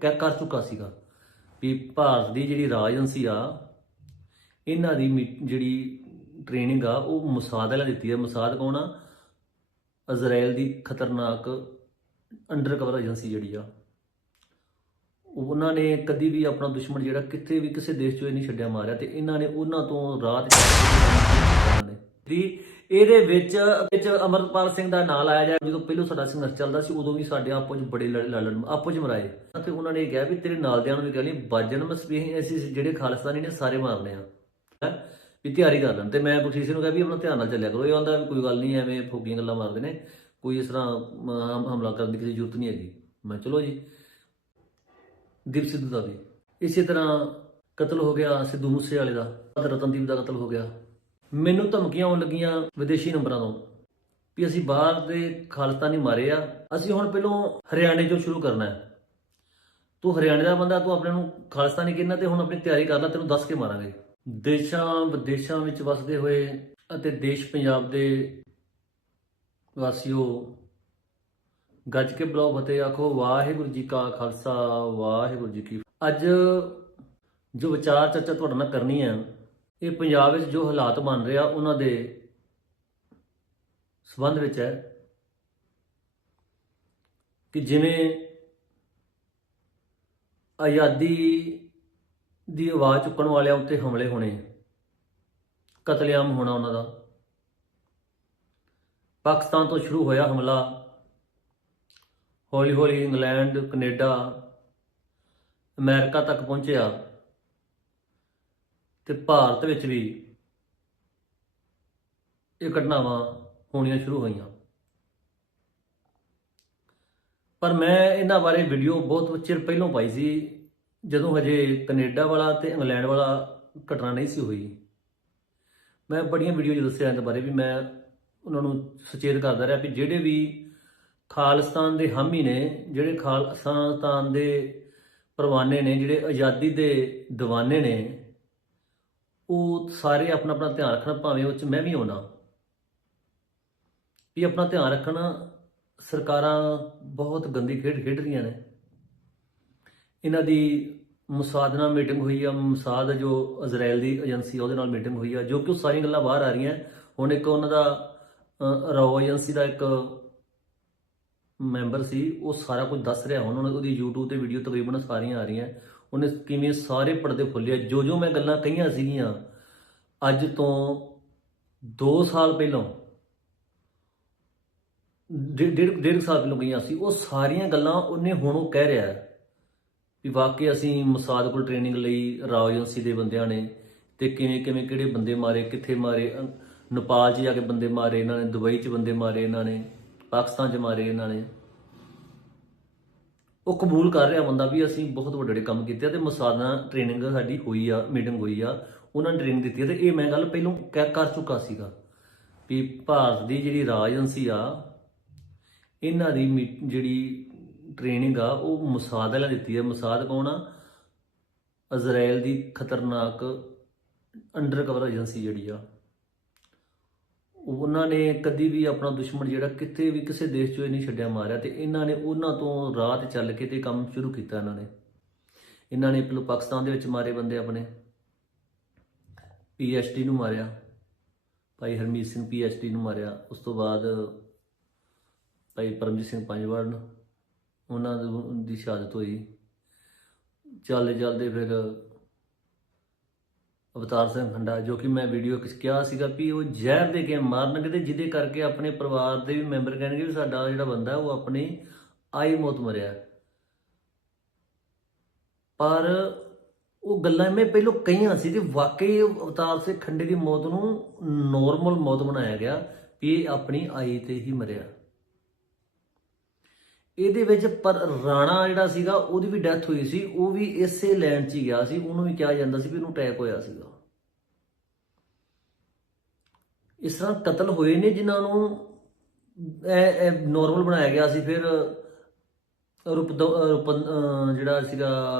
ਕਹਿ- ਕਰ ਚੁੱਕਾ ਸੀਗਾ ਵੀ ਭਾਰਤ ਦੀ ਜਿਹੜੀ ਰਾਜ ਏਜੰਸੀ ਆ, ਇਹਨਾਂ ਦੀ ਮੀ- ਜਿਹੜੀ ਟ੍ਰੇਨਿੰਗ ਆ, ਉਹ ਮਸਾਦ ਵਾਲਿਆਂ ਦਿੱਤੀ ਆ। ਮਸਾਦ ਕੌਣ ਆ? ਇਜ਼ਰਾਈਲ ਦੀ ਖਤਰਨਾਕ ਅੰਡਰਕਵਰ ਏਜੰਸੀ ਜਿਹੜੀ ਆ। ਉਹਨਾਂ ਨੇ ਕਦੀ ਵੀ ਆਪਣਾ ਦੁਸ਼ਮਣ ਜਿਹੜਾ ਕਿਤੇ ਵੀ ਕਿਸੇ ਦੇਸ਼ 'ਚੋਂ ਇਹ ਨਹੀਂ ਛੱਡਿਆ ਮਾਰਿਆ ਤੇ ਇਹਨਾਂ ਨੇ ਉਹਨਾਂ ਤੋਂ ਰਾਤ ਇਹਨਾਂ ਇਹਦੇ ਵਿੱਚ ਵਿੱਚ ਅਮਰਪਾਲ ਸਿੰਘ ਦਾ ਨਾਂ ਆਇਆ ਜਾ ਜਦੋਂ ਪਹਿਲੋਂ ਸਾਡਾ ਸੰਘਰਸ਼ ਚੱਲਦਾ ਸੀ, ਉਦੋਂ ਵੀ ਸਾਡੇ ਆਪੋ ਵਿੱਚ ਬੜੇ ਲੜ- ਲੜਨ ਆਪੋ ਵਿੱਚ ਮਰਾਏ। ਤੇ ਉਹਨਾਂ ਨੇ ਕਿਹਾ ਵੀ ਤੇਰੇ ਨਾਲ ਦਿਆਂ ਨੂੰ ਵੀ ਕਹਿ ਲਈ ਬਾਜਣ ਮਸਬੀਹ ਅਸੀਂ ਜਿਹੜੇ ਖਾਲਿਸਤਾਨੀ ਨੇ ਸਾਰੇ ਮਾਰਨੇ ਆ। ਹੈਂ? ਵੀ ਤਿਆਰੀ ਕਰ ਲੈਣ। ਤੇ ਮੈਂ ਬਖਸ਼ੀਸ਼ ਨੂੰ ਕਿਹਾ ਵੀ ਆਪਣਾ ਧਿਆਨ ਨਾਲ ਚੱਲਿਆ ਕਰੋ। ਇਹ ਆਂਦਾ ਵੀ ਕੋਈ ਗੱਲ ਨਹੀਂ, ਐਵੇਂ ਫੋਗੀਆਂ ਗੱਲਾਂ ਮਾਰਦੇ ਨੇ। ਕੋਈ ਇਸ ਤਰ੍ਹਾਂ ਹਮਲਾ ਕਰਨ ਦੀ ਕਿਸੇ ਜ਼ਰੂਰਤ ਨਹੀਂ ਹੈਗੀ। ਮੈਂ ਚਲੋ ਜੀ। ਦੀਪ ਸਿੱਧੂ ਦਾ ਵੀ। ਇਸੇ ਤਰ੍ਹਾਂ ਕਤਲ ਹੋ ਗਿਆ ਸਿੱਧੂ ਮੂਸੇ ਵਾਲੇ ਦਾ। ਰਤਨਦੀਪ ਦਾ ਕਤਲ ਹੋ ਗਿਆ। ਮੈਨੂੰ ਧਮਕੀਆਂ ਆਉਣ ਲੱਗੀਆਂ ਵਿਦੇਸ਼ੀ ਨੰਬਰਾਂ ਤੋਂ ਵੀ ਅਸੀਂ ਬਾਹਰ ਦੇ ਖਾਲਿਸਤਾਨੀ ਮਾਰੇ ਆ। ਅਸੀਂ ਹੁਣ ਪਹਿਲੋਂ ਹਰਿਆਣੇ ਤੋਂ ਸ਼ੁਰੂ ਕਰਨਾ ਹੈ। ਤੂੰ ਹਰਿਆਣੇ ਦਾ ਬੰਦਾ, ਤੂੰ ਆਪਣੇ ਨੂੰ ਖਾਲਿਸਤਾਨੀ ਕਹਿੰਦਾ ਤੇ ਹੁਣ ਆਪਣੀ ਤਿਆਰੀ ਕਰ ਲੈ ਤੈਨੂੰ ਦੱਸ ਕੇ ਮਾਰਾਂਗੇ। ਦੇਸ਼ਾਂ ਵਿਦੇਸ਼ਾਂ ਵਿੱਚ ਵਸਦੇ ਹੋਏ ਅਤੇ ਦੇਸ਼ ਪੰਜਾਬ ਦੇ ਵਾਸੀਓ, ਗੱਜ ਕੇ ਬੁਲਾਓ ਫਤਿਹ, ਆਖੋ, ਵਾਹਿਗੁਰੂ ਜੀ ਕਾ ਖਾਲਸਾ, ਵਾਹਿਗੁਰੂ ਜੀ ਕੀ ਅੱਜ ਜੋ ਵਿਚਾਰ ਚਰਚਾ ਤੁਹਾਡੇ ਨਾਲ ਕਰਨੀ ਹੈ ਇਹ ਪੰਜਾਬ ਵਿੱਚ ਜੋ ਹਾਲਾਤ ਬਣ ਰਿਹਾ ਉਹਨਾਂ ਦੇ ਸਬੰਧ ਵਿੱਚ ਹੈ ਕਿ ਜਿਵੇਂ ਆਜ਼ਾਦੀ ਦੀ ਆਵਾਜ਼ ਚੁੱਕਣ ਵਾਲਿਆਂ ਉੱਤੇ ਹਮਲੇ ਹੋਣੇ, ਕਤਲੇਆਮ ਹੋਣਾ ਉਹਨਾਂ ਦਾ, ਪਾਕਿਸਤਾਨ ਤੋਂ ਸ਼ੁਰੂ ਹੋਇਆ ਹਮਲਾ ਹੌਲੀ ਹੌਲੀ ਇੰਗਲੈਂਡ, ਕੈਨੇਡਾ, ਅਮਰੀਕਾ ਤੱਕ ਪਹੁੰਚਿਆ। ਤੇ ਭਾਰਤ ਵਿੱਚ ਵੀ ਇਹ ਘਟਨਾਵਾਂ ਹੋਣੀਆਂ ਸ਼ੁਰੂ ਹੋਈਆਂ। ਪਰ ਮੈਂ ਇਹਨਾਂ ਬਾਰੇ ਵੀਡੀਓ ਬਹੁਤ ਚਿਰ ਪਹਿਲਾਂ ਪਾਈ ਸੀ, ਜਦੋਂ ਹਜੇ ਕੈਨੇਡਾ ਵਾਲਾ ਤੇ ਇੰਗਲੈਂਡ ਵਾਲਾ ਘਟਨਾ ਨਹੀਂ ਸੀ ਹੋਈ। ਮੈਂ ਬੜੀਆਂ ਵੀਡੀਓ 'ਚ ਦੱਸਿਆ ਇਹਨਾਂ ਬਾਰੇ ਵੀ ਮੈਂ ਉਹਨਾਂ ਨੂੰ ਸੁਚੇਤ ਕਰਦਾ ਰਿਹਾ ਵੀ ਜਿਹੜੇ ਵੀ ਖਾਲਿਸਤਾਨ ਦੇ ਹਾਮੀ ਨੇ, ਜਿਹੜੇ ਖਾਲਿਸਤਾਨ ਦੇ ਪਰਵਾਨੇ ਨੇ, ਜਿਹੜੇ ਆਜ਼ਾਦੀ ਦੇ دیਵਾਨੇ ਨੇ ਉਹ ਸਾਰੇ ਆਪਣਾ ਆਪਣਾ ਧਿਆਨ ਰੱਖਣ ਭਾਵੇਂ ਉਹ ਚ ਮੈਂ ਵੀ ਹੋਣਾ ਵੀ ਆਪਣਾ ਧਿਆਨ ਰੱਖਣਾ ਸਰਕਾਰਾਂ ਬਹੁਤ ਗੰਦੀ ਖੇਡ ਖੇਡ ਰਹੀਆਂ ਨੇ। ਇਹਨਾਂ ਦੀ ਮੁਸਾਦ ਨਾਲ ਮੀਟਿੰਗ ਹੋਈ ਆ ਮੁਸਾਦ ਜੋ ਇਜ਼ਰਾਈਲ ਦੀ ਏਜੰਸੀ ਉਹਦੇ ਨਾਲ ਮੀਟਿੰਗ ਹੋਈ ਆ ਜੋ ਕਿ ਉਹ ਸਾਰੀਆਂ ਗੱਲਾਂ ਬਾਹਰ ਆ ਰਹੀਆਂ। ਹੁਣ ਇੱਕ ਉਹਨਾਂ ਦਾ ਅ, ਰਾਓ ਏਜੰਸੀ ਦਾ ਇੱਕ ਮੈਂਬਰ ਸੀ ਉਹ ਸਾਰਾ ਕੁਝ ਦੱਸ ਰਿਹਾ। ਹੁਣ ਉਹਨਾਂ ਉਹਦੀ YouTube ਤੇ ਵੀਡੀਓ ਤਕਰੀਬਨ ਸਾਰੀਆਂ ਆ ਰਹੀਆਂ। ਉਹਨੇ ਕਿਵੇਂ ਸਾਰੇ ਪਰਦੇ ਖੋਲ੍ਹੇ ਜੋ ਜੋ ਮੈਂ ਗੱਲਾਂ ਕਹੀਆਂ ਸੀਗੀਆਂ, ਅੱਜ ਤੋਂ 2 ਸਾਲ ਪਹਿਲਾਂ ਡੇ- ਡੇਢ ਡੇਢ ਸਾਲ ਪਹਿਲਾਂ ਗਈਆਂ ਸੀ, ਉਹ ਸਾਰੀਆਂ ਗੱਲਾਂ ਉਹਨੇ ਹੁਣ ਉਹ ਕਹਿ ਰਿਹਾ ਵੀ ਵਾਕਈ ਅਸੀਂ ਮਸਾਦ ਕੋਲ ਟ੍ਰੇਨਿੰਗ ਲਈ ਰਾਓ ਏਜੰਸੀ ਦੇ ਬੰਦਿਆਂ ਨੇ ਤੇ ਕਿਵੇਂ ਕਿਵੇਂ, ਕਿਹੜੇ ਬੰਦੇ ਮਾਰੇ, ਕਿੱਥੇ ਮਾਰੇ ਨੇਪਾਲ 'ਚ ਜਾ ਕੇ ਬੰਦੇ ਮਾਰੇ ਇਹਨਾਂ ਨੇ, ਦੁਬਈ 'ਚ ਬੰਦੇ ਮਾਰੇ ਇਹਨਾਂ ਨੇ, ਪਾਕਿਸਤਾਨ 'ਚ ਮਾਰੇ ਇਹਨਾਂ ਨੇ। ਉਹ ਕਬੂਲ ਕਰ ਰਿਹਾ ਬੰਦਾ ਵੀ ਅਸੀਂ ਬਹੁਤ ਵੱਡੇ ਵੱਡੇ ਕੰਮ ਕੀਤੇ ਆ ਤੇ ਮਸਾਦ ਟ੍ਰੇਨਿੰਗ ਸਾਡੀ ਹੋਈ ਆ ਮੀਟਿੰਗ ਹੋਈ ਆ, ਉਹਨਾਂ ਨੇ ਟ੍ਰੇਨਿੰਗ ਦਿੱਤੀ ਆ ਤੇ ਇਹ ਮੈਂ ਗੱਲ ਪਹਿਲਾਂ ਕਹਿ ਕਰ ਚੁੱਕਾ ਸੀਗਾ ਵੀ ਭਾਰਤ ਦੀ ਜਿਹੜੀ ਰਾਜ ਏਜੰਸੀ ਆ, ਇਹਨਾਂ ਦੀ ਮੀ- ਜਿਹੜੀ ਟ੍ਰੇਨਿੰਗ ਆ, ਉਹ ਮਸਾਦ ਵਾਲਿਆਂ ਦਿੱਤੀ ਆ। ਮਸਾਦ ਕੌਣ ਆ? ਇਜ਼ਰਾਈਲ ਦੀ ਖਤਰਨਾਕ ਅੰਡਰਕਵਰ ਏਜੰਸੀ ਜਿਹੜੀ ਆ। ਉਹਨਾਂ ਨੇ ਕਦੀ ਵੀ ਆਪਣਾ ਦੁਸ਼ਮਣ ਜਿਹੜਾ ਕਿਤੇ ਵੀ ਕਿਸੇ ਦੇਸ਼ 'ਚੋਂ ਇਹ ਨਹੀਂ ਛੱਡਿਆ ਮਾਰਿਆ ਤੇ ਇਹਨਾਂ ਨੇ ਉਹਨਾਂ ਤੋਂ ਰਾਹ ਤੇ ਚੱਲ ਕੇ ਤੇ ਕੰਮ ਸ਼ੁਰੂ ਕੀਤਾ ਇਹਨਾਂ ਨੇ। ਇਹਨਾਂ ਨੇ ਪਹਿਲਾਂ ਪਾਕਿਸਤਾਨ ਦੇ ਵਿੱਚ ਮਾਰੇ ਬੰਦੇ ਆਪਣੇ। ਪੀਐਚਡੀ ਨੂੰ ਮਾਰਿਆ। ਭਾਈ ਹਰਮੀਤ ਸਿੰਘ ਪੀਐਚਡੀ ਨੂੰ ਮਾਰਿਆ। ਉਸ ਤੋਂ ਬਾਅਦ ਭਾਈ ਪਰਮਜੀਤ ਸਿੰਘ ਪੰਜਵਾੜ ਨੂੰ ਉਹਨਾਂ ਦੀ ਸ਼ਹਾਦਤ ਹੋਈ। ਚੱਲਦੇ ਚੱਲਦੇ ਫਿਰ ਅਵਤਾਰ ਸਿੰਘ ਖੰਡਾ, ਜੋ ਕਿ ਮੈਂ ਵੀਡੀਓ ਕਿਸ ਕਿਹਾ ਸੀਗਾ ਵੀ ਉਹ ਜ਼ਹਿਰ ਦੇ ਕੇ ਮਾਰਨਗੇ ਤੇ ਜਿਹਦੇ ਕਰਕੇ ਆਪਣੇ ਪਰਿਵਾਰ ਦੇ ਵੀ ਮੈਂਬਰ ਕਹਿਣਗੇ ਵੀ ਸਾਡਾ ਜਿਹੜਾ ਬੰਦਾ ਉਹ ਆਪਣੀ ਆਈ ਮੌਤ ਮਰਿਆ। ਪਰ ਉਹ ਗੱਲਾਂ ਮੈਂ ਪਹਿਲਾਂ ਕਹੀਆਂ ਸੀ ਤੇ ਵਾਕਈ ਅਵਤਾਰ ਸਿੰਘ ਖੰਡੇ ਦੀ ਮੌਤ ਨੂੰ ਨੋਰਮਲ ਮੌਤ ਬਣਾਇਆ ਗਿਆ ਵੀ ਇਹ ਆਪਣੀ ਆਈ ਤੇ ਹੀ ਮਰਿਆ। ਇਹਦੇ ਵਿੱਚ ਪਰ ਰਾਣਾ ਜਿਹੜਾ ਸੀਗਾ, ਉਹਦੀ ਵੀ ਡੈਥ ਹੋਈ ਸੀ, ਉਹ ਵੀ ਇਸੇ ਲੈਂਡ 'ਚ ਹੀ ਗਿਆ ਸੀ, ਉਹਨੂੰ ਵੀ ਕਿਹਾ ਜਾਂਦਾ ਸੀ ਵੀ ਉਹਨੂੰ ਅਟੈਕ ਹੋਇਆ ਸੀਗਾ। ਇਸ ਤਰ੍ਹਾਂ ਕਤਲ ਹੋਏ ਨੇ ਜਿਨ੍ਹਾਂ ਨੂੰ ਇਹ ਨਾਰਮਲ ਬਣਾਇਆ ਗਿਆ ਸੀ, ਫਿਰ ਰੂਪ ਜਿਹੜਾ ਸੀਗਾ,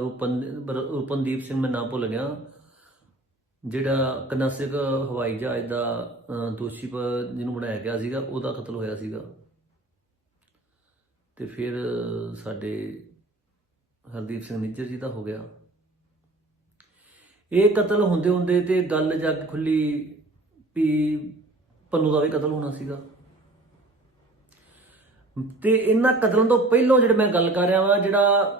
ਰੂਪਨ, ਰੂਪਨਦੀਪ ਸਿੰਘ ਮੈਂ ਨਾਮ ਭੁੱਲ ਗਿਆ, ਜਿਹੜਾ ਕਨਾਸਿਕ ਹਵਾਈ ਜਹਾਜ਼ ਦਾ ਦੋਸ਼ੀ ਪ- ਜਿਹਨੂੰ ਬਣਾਇਆ ਗਿਆ ਸੀਗਾ, ਉਹਦਾ ਕਤਲ ਹੋਇਆ ਸੀਗਾ। ਤੇ ਫਿਰ ਸਾਡੇ ਹਰਦੀਪ ਸਿੰਘ ਨਿੱਜਰ ਜੀ ਦਾ ਹੋ ਗਿਆ। ਇਹ ਕਤਲ ਹੁੰਦੇ ਹੁੰਦੇ ਤੇ ਗੱਲ ਜਾ ਕੇ ਖੁੱਲੀ ਵੀ ਪੰਨੂ ਦਾ ਵੀ ਕਤਲ ਹੋਣਾ ਸੀਗਾ। ਤੇ ਇਹਨਾਂ ਕਤਲਾਂ ਤੋਂ ਪਹਿਲਾਂ ਜਿਹੜੇ ਮੈਂ ਗੱਲ ਕਰ ਰਿਹਾ ਵਾਂ, ਜਿਹੜਾ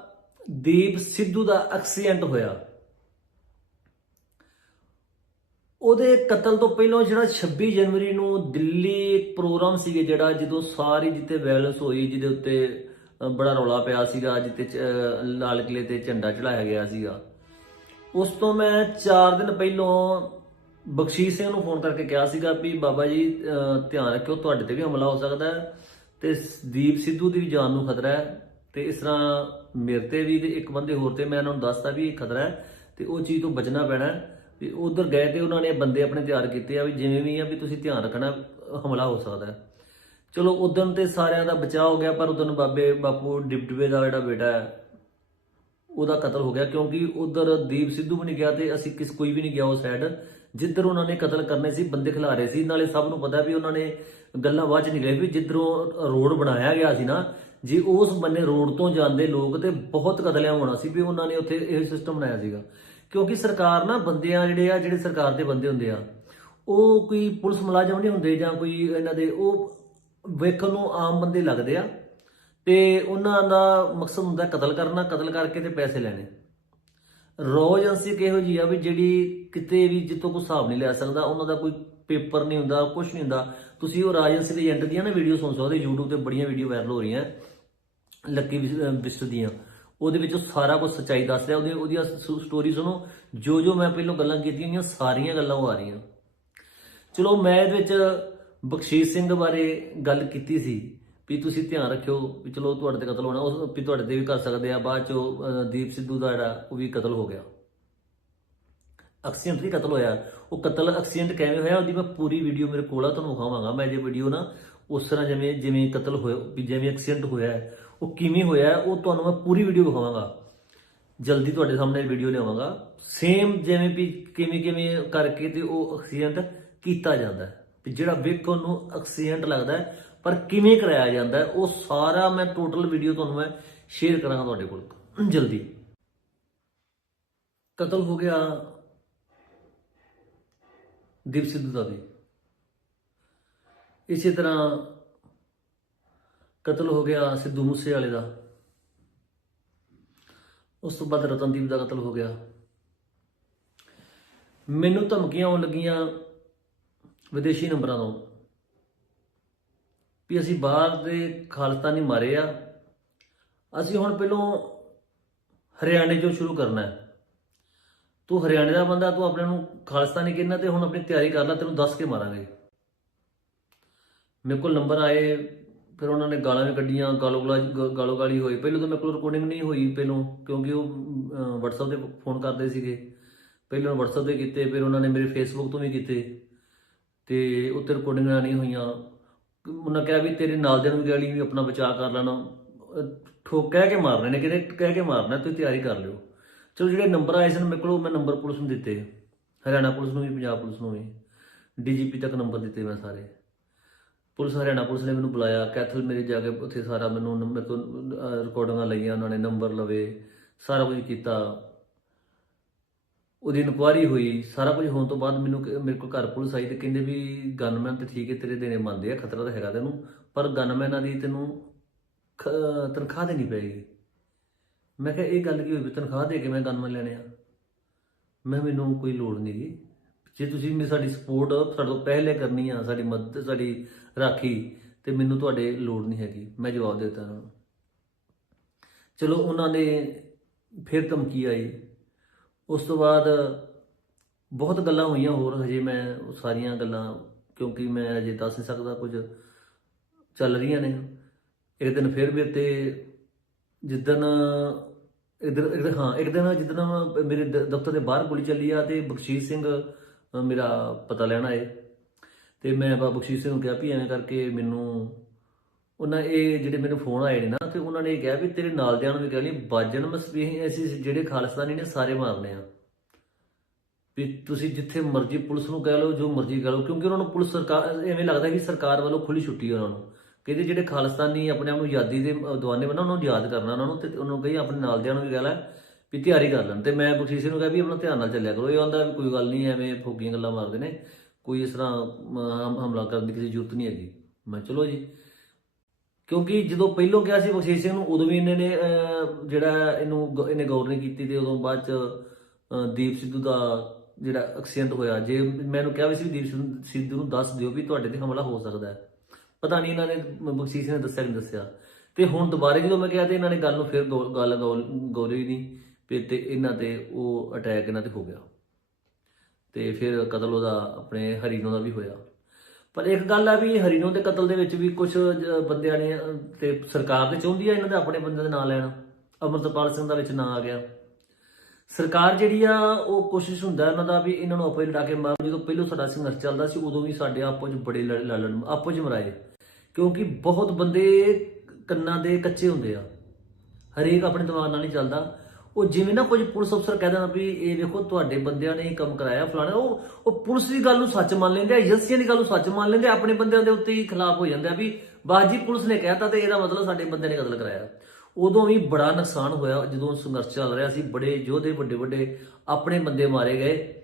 ਦੀਪ ਸਿੱਧੂ ਦਾ ਐਕਸੀਡੈਂਟ ਹੋਇਆ। ਉਹਦੇ ਕਤਲ ਤੋਂ ਪਹਿਲਾਂ ਜਿਹੜਾ 26 ਜਨਵਰੀ ਨੂੰ ਦਿੱਲੀ ਇੱਕ ਪ੍ਰੋਗਰਾਮ ਸੀਗੇ ਜਿਹੜਾ, ਜਦੋਂ ਸਾਰੀ ਜਿੱਤੇ ਵਾਇਲੈਂਸ ਹੋਈ, ਜਿਹਦੇ ਉੱਤੇ ਬੜਾ ਰੌਲਾ ਪਿਆ ਸੀਗਾ ਜਿੱਤੇ ਲਾਲ ਕਿਲੇ ਤੇ ਝੰਡਾ ਚੜਾਇਆ ਗਿਆ ਸੀਗਾ। ਉਸ ਤੋਂ ਮੈਂ 4 ਦਿਨ ਪਹਿਲਾਂ ਬਖਸ਼ੀਸ਼ ਸਿੰਘ ਨੂੰ ਫੋਨ ਕਰਕੇ ਕਿਹਾ ਸੀਗਾ ਵੀ, ਬਾਬਾ ਜੀ ਧਿਆਨ ਰੱਖਿਓ, ਤੁਹਾਡੇ ਤੇ ਵੀ ਹਮਲਾ ਹੋ ਸਕਦਾ ਹੈ ਤੇ ਦੀਪ ਸਿੱਧੂ ਦੀ ਵੀ ਜਾਨ ਨੂੰ ਖਤਰਾ ਹੈ ਤੇ ਇਸ ਤਰ੍ਹਾਂ ਮੇਰੇ ਤੇ ਵੀ ਤੇ ਇੱਕ ਬੰਦੇ ਹੋਰ ਤੇ ਮੈਂ ਇਹਨਾਂ ਨੂੰ ਦੱਸਤਾ ਵੀ ਇਹ ਖਤਰਾ ਹੈ ਤੇ ਉਹ ਚੀਜ਼ ਤੋਂ ਬਚਣਾ ਪੈਣਾ ਹੈ। ਵੀ ਉਧਰ ਗਏ ਤੇ ਉਹਨਾਂ ਨੇ ਬੰਦੇ ਆਪਣੇ ਤਿਆਰ ਕੀਤੇ ਆ ਵੀ ਜਿਵੇਂ ਵੀ ਆ ਵੀ ਤੁਸੀਂ ਧਿਆਨ ਰੱਖਣਾ, ਹਮਲਾ ਹੋ ਸਕਦਾ ਚਲੋ ਉਦੋਂ ਤੇ ਸਾਰਿਆਂ ਦਾ ਬਚਾਅ ਹੋ ਗਿਆ, ਪਰ ਉਦੋਂ ਬਾਬੇ, ਬਾਪੂ ਡਿਪਟਵੇ ਦਾ ਜਿਹੜਾ ਬੇਟਾ ਹੈ, ਉਹਦਾ ਕਤਲ ਹੋ ਗਿਆ, ਕਿਉਂਕਿ ਉਧਰ ਦੀਪ ਸਿੱਧੂ ਵੀ ਨਹੀਂ ਗਿਆ ਤੇ ਅਸੀਂ ਕਿਸ, ਕੋਈ ਵੀ ਨਹੀਂ ਗਿਆ ਉਸ ਸਾਈਡ ਜਿੱਧਰ ਉਹਨਾਂ ਨੇ ਕਤਲ ਕਰਨੇ ਸੀ, ਬੰਦੇ ਖਿਲਾ ਰਹੇ ਸੀ। ਨਾਲੇ ਸਭ ਨੂੰ ਪਤਾ ਵੀ ਉਹਨਾਂ ਨੇ ਗੱਲਾਂ ਬਾਅਦ ਚ ਨਿਕਲੇ ਵੀ ਜਿੱਧਰੋਂ ਰੋਡ ਬਣਾਇਆ ਗਿਆ ਸੀ ਨਾ, ਜੇ ਉਸ ਬੰਨੇ ਰੋਡ ਤੋਂ ਜਾਂਦੇ ਲੋਕ ਤੇ ਬਹੁਤ ਕਤਲਿਆਂ ਹੋਣਾ ਸੀ ਵੀ ਉਹਨਾਂ ਨੇ ਉੱਥੇ ਇਹ ਸਿਸਟਮ ਬਣਾਇਆ ਸੀਗਾ। ਕਿਉਂਕਿ ਸਰਕਾਰ ਨਾ ਬੰਦਿਆਂ ਜਿਹੜੇ ਆ, ਜਿਹੜੇ ਸਰਕਾਰ ਦੇ ਬੰਦੇ ਹੁੰਦੇ ਆ, ਉਹ ਕੋਈ ਪੁਲਿਸ ਮੁਲਾਜ਼ਮ ਨਹੀਂ ਹੁੰਦੇ ਜਾਂ ਕੋਈ ਇਹਨਾਂ ਦੇ, ਉਹ ਵੇਖਣ ਨੂੰ ਆਮ ਬੰਦੇ ਲੱਗਦੇ ਆ ਤੇ ਉਹਨਾਂ ਦਾ ਮਕਸਦ ਹੁੰਦਾ ਕਤਲ ਕਰਨਾ, ਕਤਲ ਕਰਕੇ ਤੇ ਪੈਸੇ ਲੈਣੇ। ਰੋ ਏਜੰਸੀ ਕਿਹੋ ਜੀ ਆ ਵੀ ਜਿਹੜੀ ਕਿਤੇ ਵੀ ਜਿੱਤੋਂ ਕੋਈ ਹਿਸਾਬ ਨਹੀਂ ਲੈ ਸਕਦਾ, ਉਹਨਾਂ ਦਾ ਕੋਈ ਪੇਪਰ ਨਹੀਂ ਹੁੰਦਾ ਕੁਝ ਨਹੀਂ ਹੁੰਦਾ। ਤੁਸੀਂ ਉਹ ਰਾਜੰਸੀ ਦੇ ਏਜੰਟ ਦੀਆਂ ਨਾ ਵੀਡੀਓ ਸੁਣ ਸਕਦੇ YouTube ਤੇ ਬੜੀਆਂ ਵੀਡੀਓ ਵਾਇਰਲ ਹੋ ਰਹੀਆਂ, ਲੱਕੀ ਵਿਸ- ਅਹ ਦੀਆਂ। ਉਹਦੇ ਵਿੱਚ ਉਹ ਸਾਰਾ ਕੁਝ ਸੱਚਾਈ ਦੱਸ ਰਿਹਾ, ਉਹਦੀ ਉਹਦੀ ਸਟੋਰੀ ਸੁਣੋ। ਜੋ ਜੋ ਮੈਂ ਪਹਿਲਾਂ ਗੱਲਾਂ ਕੀਤੀਆਂ ਹੋਈਆਂ, ਸਾਰੀਆਂ ਗੱਲਾਂ ਉਹ ਆ ਰਹੀਆਂ। ਚਲੋ, ਮੈਂ ਇਹਦੇ ਵਿੱਚ ਬਖਸ਼ੀਸ਼ ਸਿੰਘ ਬਾਰੇ ਗੱਲ ਕੀਤੀ ਸੀ, ਵੀ ਤੁਸੀਂ ਧਿਆਨ ਰੱਖਿਓ ਵੀ ਚਲੋ ਤੁਹਾਡੇ ਤੇ ਕਤਲ ਹੋਣਾ ਉਹ ਵੀ ਤੁਹਾਡੇ ਤੇ ਵੀ ਕਰ ਸਕਦੇ ਆ, ਬਾਅਦ ਚੋਂ ਦੀਪ ਸਿੱਧੂ ਦਾ ਜਿਹੜਾ ਉਹ ਵੀ ਕਤਲ ਹੋ ਗਿਆ। ਐਕਸੀਡੈਂਟ ਵੀ ਕਤਲ ਹੋਇਆ। ਉਹ ਕਤਲ ਐਕਸੀਡੈਂਟ ਕਿਵੇਂ ਹੋਇਆ, ਉਹਦੀ ਮੈਂ ਪੂਰੀ ਵੀਡੀਓ ਮੇਰੇ ਕੋਲ ਆ, ਤੁਹਾਨੂੰ ਵਿਖਾਵਾਂਗਾ। ਮੈਂ ਜੇ ਵੀਡੀਓ ਨਾ ਉਸ ਤਰ੍ਹਾਂ ਜਿਵੇਂ ਜਿਵੇਂ ਕਤਲ ਹੋਇਆ, ਵੀ ਜਿਵੇਂ ਐਕਸੀਡੈਂਟ ਹੋਇਆ ਉਹ ਕਿਵੇਂ ਹੋਇਆ, ਉਹ ਤੁਹਾਨੂੰ ਮੈਂ ਪੂਰੀ ਵੀਡੀਓ ਵਿਖਾਵਾਂਗਾ। ਜਲਦੀ ਤੁਹਾਡੇ ਸਾਹਮਣੇ ਵੀਡੀਓ ਲਿਆਵਾਂਗਾ। ਸੇਮ ਜਿਵੇਂ ਵੀ ਕਿਵੇਂ ਕਿਵੇਂ ਕਰਕੇ ਤੇ ਉਹ ਐਕਸੀਡੈਂਟ ਕੀਤਾ ਜਾਂਦਾ ਹੈ। ਵੀ ਜਿਹੜਾ ਵੇਖਣ ਨੂੰ ਐਕਸੀਡੈਂਟ ਲੱਗਦਾ ਹੈ, ਪਰ ਕਿਵੇਂ ਕਰਾਇਆ ਜਾਂਦਾ ਹੈ, ਉਹ ਸਾਰਾ ਮੈਂ ਟੋਟਲ ਵੀਡੀਓ ਤੁਹਾਨੂੰ ਮੈਂ ਸ਼ੇਅਰ ਕਰਾਂਗਾ ਤੁਹਾਡੇ ਕੋਲ। ਜਲਦੀ। ਕਤਲ ਹੋ ਗਿਆ ਦੀਪ ਸਿੱਧੂ ਦਾ ਵੀ। ਇਸੇ ਤਰ੍ਹਾਂ ਕਤਲ ਹੋ ਗਿਆ ਸਿੱਧੂ ਮੂਸੇ ਵਾਲੇ ਦਾ। ਉਸ ਤੋਂ ਬਾਅਦ ਰਤਨਦੀਪ ਦਾ ਕਤਲ ਹੋ ਗਿਆ। ਮੈਨੂੰ ਧਮਕੀਆਂ ਆਉਣ ਲੱਗੀਆਂ ਵਿਦੇਸ਼ੀ ਨੰਬਰਾਂ ਤੋਂ ਵੀ ਅਸੀਂ ਬਾਹਰ ਦੇ ਖਾਲਸਤਾਨੀ ਮਾਰੇ ਆ। ਅਸੀਂ ਹੁਣ ਪਹਿਲੋਂ ਹਰਿਆਣੇ ਚੋਂ ਸ਼ੁਰੂ ਕਰਨਾ ਹੈ। ਤੂੰ ਹਰਿਆਣੇ ਦਾ ਬੰਦਾ, ਤੂੰ ਆਪਣੇ ਨੂੰ ਖਾਲਸਤਾਨੀ ਕਹਿੰਦਾ ਤੇ ਹੁਣ ਆਪਣੀ ਤਿਆਰੀ ਕਰ ਲੈ, ਤੈਨੂੰ ਦੱਸ ਕੇ ਮਾਰਾਂਗੇ। ਮੇਰੇ ਕੋਲ ਨੰਬਰ ਆਏ ਫਿਰ ਉਹਨਾਂ ਨੇ ਗਾਲਾਂ ਵੀ ਕੱਢੀਆਂ ਗਾਲੋ ਗਾਲ- ਗਾਲੋ ਗਾਲੀ ਹੋਈ। ਪਹਿਲਾਂ ਤਾਂ ਮੇਰੇ ਕੋਲ ਰਿਕਾਰਡਿੰਗ ਨਹੀਂ ਹੋਈ ਪਹਿਲੋਂ ਕਿਉਂਕਿ ਉਹ ਅਹ, WhatsApp ਤੇ ਫੋਨ ਕਰਦੇ ਸੀਗੇ। ਪਹਿਲਾਂ WhatsApp ਤੇ ਕੀਤੇ ਫਿਰ ਉਹਨਾਂ ਨੇ ਮੇਰੇ Facebook ਤੋਂ ਵੀ ਕੀਤੇ। ਤੇ ਉੱਤੇ ਰਿਕਾਰਡਿੰਗਾਂ ਨਹੀਂ ਹੋਈਆਂ। ਉਹਨਾਂ ਕਿਹਾ ਵੀ ਤੇਰੇ ਨਾਲ ਦੇ ਨੂੰ ਵੀ ਗਾਲੀ ਵੀ ਆਪਣਾ ਬਚਾਅ ਕਰ ਲੈਣਾ। ਅਹ, ਠੋਕ ਕਹਿ ਕੇ ਮਾਰਨੇ ਨੇ ਕਿਤੇ ਕਹਿ ਕੇ ਮਾਰਨਾ ਤੁਸੀਂ ਤਿਆਰੀ ਕਰ ਲਿਓ। ਚਲੋ ਜਿਹੜੇ ਨੰਬਰ ਆਏ ਸਨ ਮੇਰੇ ਕੋਲ ਮੈਂ ਨੰਬਰ ਪੁਲਿਸ ਨੂੰ ਦਿੱਤੇ। ਹਰਿਆਣਾ ਪੁਲਿਸ ਨੂੰ ਵੀ ਪੰਜਾਬ ਪੁਲਿਸ ਨੂੰ ਵੀ। ਡੀਜੀਪੀ ਤੱਕ ਨੰਬਰ ਦਿੱਤੇ ਮੈਂ ਸਾਰੇ। ਪੁਲਿਸ ਹਰਿਆਣਾ ਪੁਲਿਸ ਨੇ ਮੈਨੂੰ ਬੁਲਾਇਆ ਕੈਥਲ ਮੇਰੇ ਜਾ ਕੇ ਉੱਥੇ ਸਾਰਾ ਮੈਨੂੰ ਮੇਰੇ ਤੋਂ ਅਹ, ਰਿਕਾਰਡਿੰਗਾਂ ਲਈਆਂ ਉਹਨਾਂ ਨੇ ਨੰਬਰ ਲਵੇ ਸਾਰਾ ਕੁਝ ਕੀਤਾ। ਉਹਦੀ ਇਨਕੁਆਰੀ ਹੋਈ ਸਾਰਾ ਕੁਝ ਹੋਣ ਤੋਂ ਬਾਅਦ ਮੈਨੂੰ ਕ- ਮੇਰੇ ਕੋਲ ਘਰ ਪੁਲਿਸ ਆਈ ਤੇ ਕਹਿੰਦੇ ਵੀ ਗਨਮੈਨ ਤੇ ਠੀਕ ਹੈ ਤੇਰੇ ਦੇਣੇ ਮੰਨਦੇ ਆ ਖਤਰਾ ਤਾਂ ਹੈਗਾ ਤੈਨੂੰ ਪਰ ਗਨਮੈਨਾਂ ਦੀ ਤੈਨੂੰ ਖ- ਤਨਖਾਹ ਦੇਣੀ ਪਏਗੀ। ਮੈਂ ਕਿਹਾ ਇਹ ਗੱਲ ਕੀ ਹੋਈ ਵੀ ਤਨਖਾਹ ਦੇ ਕੇ ਮੈਂ ਗਨਮੈਨ ਲੈਣੇ ਆ? ਮੈਂ ਮੈਨੂੰ ਕੋਈ ਲੋੜ ਨਹੀਂ ਗਈ ਜੇ ਤੁਸੀਂ ਮੇਰੀ ਸਾਡੀ ਸਪੋਰਟ ਸਾਡੇ ਤੋਂ ਪਹਿਲੇ ਕਰਨੀ ਆ, ਸਾਡੀ ਮਦਦ, ਸਾਡੀ ਰਾਖੀ, ਤੇ ਮੈਨੂੰ ਤੁਹਾਡੇ ਲੋੜ ਨਹੀਂ ਹੈਗੀ। ਮੈਂ ਜਵਾਬ ਦੇ ਦਿੱਤਾ ਉਹਨਾਂ ਨੂੰ। ਚਲੋ, ਉਹਨਾਂ ਨੇ ਫਿਰ ਧਮਕੀ ਆਈ। ਉਸ ਤੋਂ ਬਾਅਦ ਬਹੁਤ ਗੱਲਾਂ ਹੋਈਆਂ ਹੋਰ, ਹਜੇ ਮੈਂ ਉਹ ਸਾਰੀਆਂ ਗੱਲਾਂ, ਕਿਉਂਕਿ ਮੈਂ ਅਜੇ ਦੱਸ ਨਹੀਂ ਸਕਦਾ, ਕੁਝ ਚੱਲ ਰਹੀਆਂ ਨੇ। ਇੱਕ ਦਿਨ ਫਿਰ ਵੀ ਤੇ ਜਿੱਦਣ ਇਧਰ ਇਧਰ, ਹਾਂ, ਇੱਕ ਦਿਨ ਜਿੱਦਣ ਮੇਰੇ ਦ- ਦਫ਼ਤਰ ਦੇ ਬਾਹਰ ਗੋਲੀ ਚੱਲੀ ਆ ਤੇ ਬਖਸ਼ੀਸ਼ ਸਿੰਘ ਮੇਰਾ ਪਤਾ ਲੈਣ ਆਏ। ਤੇ ਮੈਂ ਬਾਬਾ ਬਖਸ਼ੀਸ਼ ਸਿੰਘ ਨੂੰ ਕਿਹਾ ਵੀ ਐਵੇਂ ਕਰਕੇ ਮੈਨੂੰ ਉਹਨਾਂ ਇਹ ਜਿਹੜੇ ਮੈਨੂੰ ਫੋਨ ਆਏ ਨੇ ਨਾ ਤੇ ਉਹਨਾਂ ਨੇ ਇਹ ਕਿਹਾ ਵੀ ਤੇਰੇ ਨਾਲ ਦਿਆਂ ਨੂੰ ਵੀ ਕਹਿ ਲਈ ਬਾਜਣ ਮਸਬੀਹ ਅਸੀਂ ਜਿਹੜੇ ਖਾਲਿਸਤਾਨੀ ਨੇ ਸਾਰੇ ਮਾਰਨੇ ਆ। ਵੀ ਤੁਸੀਂ ਜਿੱਥੇ ਮਰਜ਼ੀ ਪੁਲਿਸ ਨੂੰ ਕਹਿ ਲਓ ਜੋ ਮਰਜ਼ੀ ਕਹਿ ਲਓ ਕਿਉਂਕਿ ਉਹਨਾਂ ਨੂੰ ਪੁਲਿਸ ਸਰਕਾਰ ਐਵੇਂ ਲੱਗਦਾ ਕਿ ਸਰਕਾਰ ਵੱਲੋਂ ਖੁੱਲੀ ਛੁੱਟੀ ਹੈ ਉਹਨਾਂ ਨੂੰ। ਕਹਿੰਦੇ ਜਿਹੜੇ ਖਾਲਿਸਤਾਨੀ ਆਪਣੇ ਆਪ ਨੂੰ ਆਜ਼ਾਦੀ ਦੇ ਅਹ, ਦੀਵਾਨੇ ਬਣਾ ਉਹਨਾਂ ਨੂੰ ਯਾਦ ਕਰਨਾ ਉਹਨਾਂ ਨੂੰ ਤੇ ਉਹਨਾਂ ਨੂੰ ਕਹੀ ਆਪਣੇ ਨਾਲ ਦਿਆਂ ਨੂੰ ਵੀ ਕਹਿ ਲੈ ਵੀ ਤਿਆਰੀ ਕਰ ਲੈਣ। ਤੇ ਮੈਂ ਬਖਸ਼ੀਸ਼ ਨੂੰ ਕਿਹਾ ਵੀ ਆਪਣਾ ਧਿਆਨ ਨਾਲ ਚੱਲਿਆ ਕਰੋ। ਇਹ ਆਂਦਾ ਵੀ ਕੋਈ ਗੱਲ ਨਹੀਂ ਐਵੇਂ ਫੋਗੀਆਂ ਗੱਲਾਂ ਮਾਰਦੇ ਨੇ। ਕੋਈ ਇਸ ਤਰ੍ਹਾਂ ਅਮ, ਹਮਲਾ ਕਰਨ ਦੀ ਕਿਸੇ ਜ਼ਰੂਰਤ ਨਹੀਂ ਹੈਗੀ। ਮੈਂ ਚਲੋ ਜੀ। ਕਿਉਂਕਿ ਜਦੋਂ ਪਹਿਲੋਂ ਕਿਹਾ ਸੀ ਬਖਸ਼ੀਸ਼ ਸਿੰਘ ਨੂੰ ਉਦੋਂ ਵੀ ਇਹਨੇ ਨੇ ਅਹ, ਜਿਹੜਾ ਇਹਨੂੰ ਗ- ਇਹਨੇ ਗੌਰ ਨਹੀਂ ਕੀਤੀ ਤੇ ਉਦੋਂ ਬਾਅਦ ਚ ਅਹ, ਦੀਪ ਸਿੱਧੂ ਦਾ ਜਿਹੜਾ ਐਕਸੀਡੈਂਟ ਹੋਇਆ ਜੇ ਮੈਨੂੰ ਕਿਹਾ ਵੀ ਸੀ ਵੀ ਦੀਪ ਸਿੱਧੂ- ਸਿੱਧੂ ਨੂੰ ਦੱਸ ਦਿਓ ਵੀ ਤੁਹਾਡੇ ਤੇ ਹਮਲਾ ਹੋ ਸਕਦਾ ਹੈ। ਪਤਾ ਨਹੀਂ ਇਹਨਾਂ ਨੇ ਮ- ਬਖਸ਼ੀਸ਼ ਨੇ ਦੱਸਿਆ ਕਿ ਨਹੀਂ ਦੱਸਿਆ। ਤੇ ਹੁਣ ਦੁਬਾਰੇ ਜਦੋਂ ਮੈਂ ਕਿਹਾ ਤੇ ਇਹਨਾਂ ਨੇ ਗੱਲ ਨੂੰ ਫਿਰ ਗੌ- ਗੱਲ ਗੌਲ- ਗੌਰੀ ਨਹੀਂ। ਵੀ ਤੇ ਇਹਨਾਂ ਤੇ ਉਹ ਅਟੈਕ ਇਹਨਾਂ ਤੇ ਹੋ ਗਿਆ। ਤੇ ਫਿਰ ਕਤਲ ਉਹਦਾ ਆਪਣੇ ਹਰੀਨੋ ਦਾ ਵੀ ਹੋਇਆ। ਪਰ ਇੱਕ ਗੱਲ ਆ ਵੀ ਹਰੀਨੋ ਦੇ ਕਤਲ ਦੇ ਵਿੱਚ ਵੀ ਕੁਝ ਬੰਦਿਆਂ ਨੇ ਅਹ, ਤੇ ਸਰਕਾਰ ਤੇ ਚਾਹੁੰਦੀ ਆ ਇਹਨਾਂ ਦੇ ਆਪਣੇ ਬੰਦੇ ਦੇ ਨਾਂ ਲੈਣ। ਅਮਰਤਪਾਲ ਸਿੰਘ ਦਾ ਵਿੱਚ ਨਾਂ ਆ ਗਿਆ। ਸਰਕਾਰ ਜਿਹੜੀ ਆ ਉਹ ਕੋਸ਼ਿਸ਼ ਹੁੰਦਾ ਇਹਨਾਂ ਦਾ ਵੀ ਇਹਨਾਂ ਨੂੰ ਆਪੇ ਲੜਾ ਕੇ ਮਾਰ। ਜਦੋਂ ਪਹਿਲੋਂ ਸਾਡਾ ਸੰਘਰਸ਼ ਚੱਲਦਾ ਸੀ ਉਦੋਂ ਵੀ ਸਾਡੇ ਆਪੋ ਚ ਬੜੇ ਲੜ- ਲੜਨ ਆਪੋ ਚ ਮਰਾਏ। ਕਿਉਂਕਿ ਬਹੁਤ ਬੰਦੇ ਕੰਨਾਂ ਦੇ ਕੱਚੇ ਹੁੰਦੇ ਆ। ਹਰੇਕ ਆਪਣੇ ਦਿਮਾਗ ਨਾਲ ਨਹੀਂ ਚੱਲਦਾ। ਉਹ ਜਿਵੇਂ ਨਾ ਕੁਝ ਪੁਲਿਸ ਅਫਸਰ ਕਹਿ ਦੇਣਾ ਵੀ ਇਹ ਵੇਖੋ ਤੁਹਾਡੇ ਬੰਦਿਆਂ ਨੇ ਇਹ ਕੰਮ ਕਰਾਇਆ ਫਲਾਣਾ, ਉਹ ਉਹ ਪੁਲਿਸ ਦੀ ਗੱਲ ਨੂੰ ਸੱਚ ਮੰਨ ਲੈਂਦੇ ਆ, ਏਜੰਸੀਆਂ ਦੀ ਗੱਲ ਨੂੰ ਸੱਚ ਮੰਨ ਲੈਂਦੇ ਆਪਣੇ ਬੰਦਿਆਂ ਦੇ ਉੱਤੇ ਹੀ ਖਿਲਾਫ ਹੋ ਜਾਂਦੇ ਆ ਵੀ ਬਾਜੀ ਪੁਲਿਸ ਨੇ ਕਹਿਤਾ ਤੇ ਇਹਦਾ ਮਤਲਬ ਸਾਡੇ ਬੰਦੇ ਨੇ ਕਤਲ ਕਰਾਇਆ। ਉਦੋਂ ਵੀ ਬੜਾ ਨੁਕਸਾਨ ਹੋਇਆ ਜਦੋਂ ਸੰਘਰਸ਼ ਚੱਲ ਰਿਹਾ ਸੀ, ਬੜੇ ਯੋਧੇ ਵੱਡੇ ਵੱਡੇ ਆਪਣੇ ਬੰਦੇ ਮਾਰੇ ਗਏ।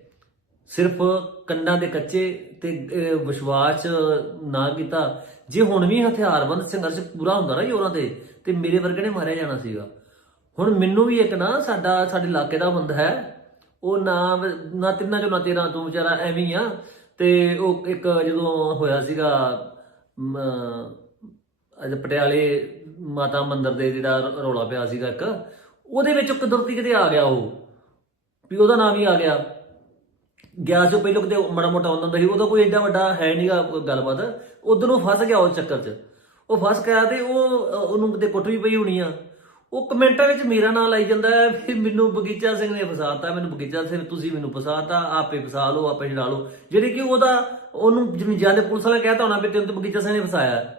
ਸਿਰਫ ਕੰਨਾਂ ਦੇ ਕੱਚੇ ਤੇ ਵਿਸ਼ਵਾਸ ਨਾ ਕੀਤਾ। ਜੇ ਹੁਣ ਵੀ ਹਥਿਆਰਬੰਦ ਸੰਘਰਸ਼ ਪੂਰਾ ਹੁੰਦਾ ਨਾ ਯੋਰਾਂ ਤੇ ਤੇ ਮੇਰੇ ਵਰਗੇ ਨੇ ਮਾਰਿਆ ਜਾਣਾ ਸੀਗਾ। ਹੁਣ ਮੈਨੂੰ ਵੀ ਇੱਕ ਨਾ ਸਾਡਾ ਸਾਡੇ ਇਲਾਕੇ ਦਾ ਬੰਦਾ ਹੈ ਉਹ ਨਾ ਨਾ ਤਿੰਨਾਂ ਚੋਂ ਨਾ ਤੇਰਾਂ ਤੋਂ ਵਿਚਾਰਾ ਐਵੇਂ ਆ। ਤੇ ਉਹ ਇੱਕ ਜਦੋਂ ਹੋਇਆ ਸੀਗਾ ਮ, ਪਟਿਆਲੇ ਮਾਤਾ ਮੰਦਰ ਦੇ ਜਿਹੜਾ ਰੌਲਾ ਪਿਆ ਸੀਗਾ ਇੱਕ ਉਹਦੇ ਵਿੱਚ ਕੁਦਰਤੀ ਕਿਤੇ ਆ ਗਿਆ ਉਹ ਵੀ ਉਹਦਾ ਨਾਮ ਹੀ ਆ ਗਿਆ। ਗਿਆ ਸੀ ਉਹ ਕਿਤੇ ਮੜਾ ਮੋਟਾ ਹੁੰਦਾ ਹੁੰਦਾ ਸੀ ਉਹਦਾ ਕੋਈ ਐਡਾ ਵੱਡਾ ਹੈ ਨਹੀਂਗਾ ਗੱਲਬਾਤ ਉਧਰ ਨੂੰ ਫਸ ਗਿਆ ਉਸ ਚੱਕਰ 'ਚ। ਉਹ ਫਸ ਗਿਆ ਤੇ ਉਹ ਉਹਨੂੰ ਕਿਤੇ ਕੁੱਟ ਵੀ ਪਈ ਹੋਣੀ ਆ। ਉਹ ਕਮੈਂਟਾਂ ਵਿੱਚ ਮੇਰਾ ਨਾਮ ਲਾਈ ਜਾਂਦਾ ਹੈ, ਵੀ ਮੈਨੂੰ ਬਗੀਚਾ ਸਿੰਘ ਨੇ ਫਸਾਤਾ, ਮੈਨੂੰ ਬਗੀਚਾ ਸਿੰਘ, ਤੁਸੀਂ ਮੈਨੂੰ ਫਸਾਤਾ, ਆਪੇ ਫਸਾ ਲਓ, ਆਪੇ ਛਡਾ ਲਓ। ਜਿਹੜੀ ਕਿ ਉਹਦਾ, ਉਹਨੂੰ ਜਿਵੇਂ ਜਾਂਦੇ ਪੁਲਿਸ ਵਾਲਾ ਕਹਿਤਾ ਹੋਣਾ ਵੀ ਤੈਨੂੰ ਤਾਂ ਬਗੀਚਾ ਸਿੰਘ ਨੇ ਫਸਾਇਆ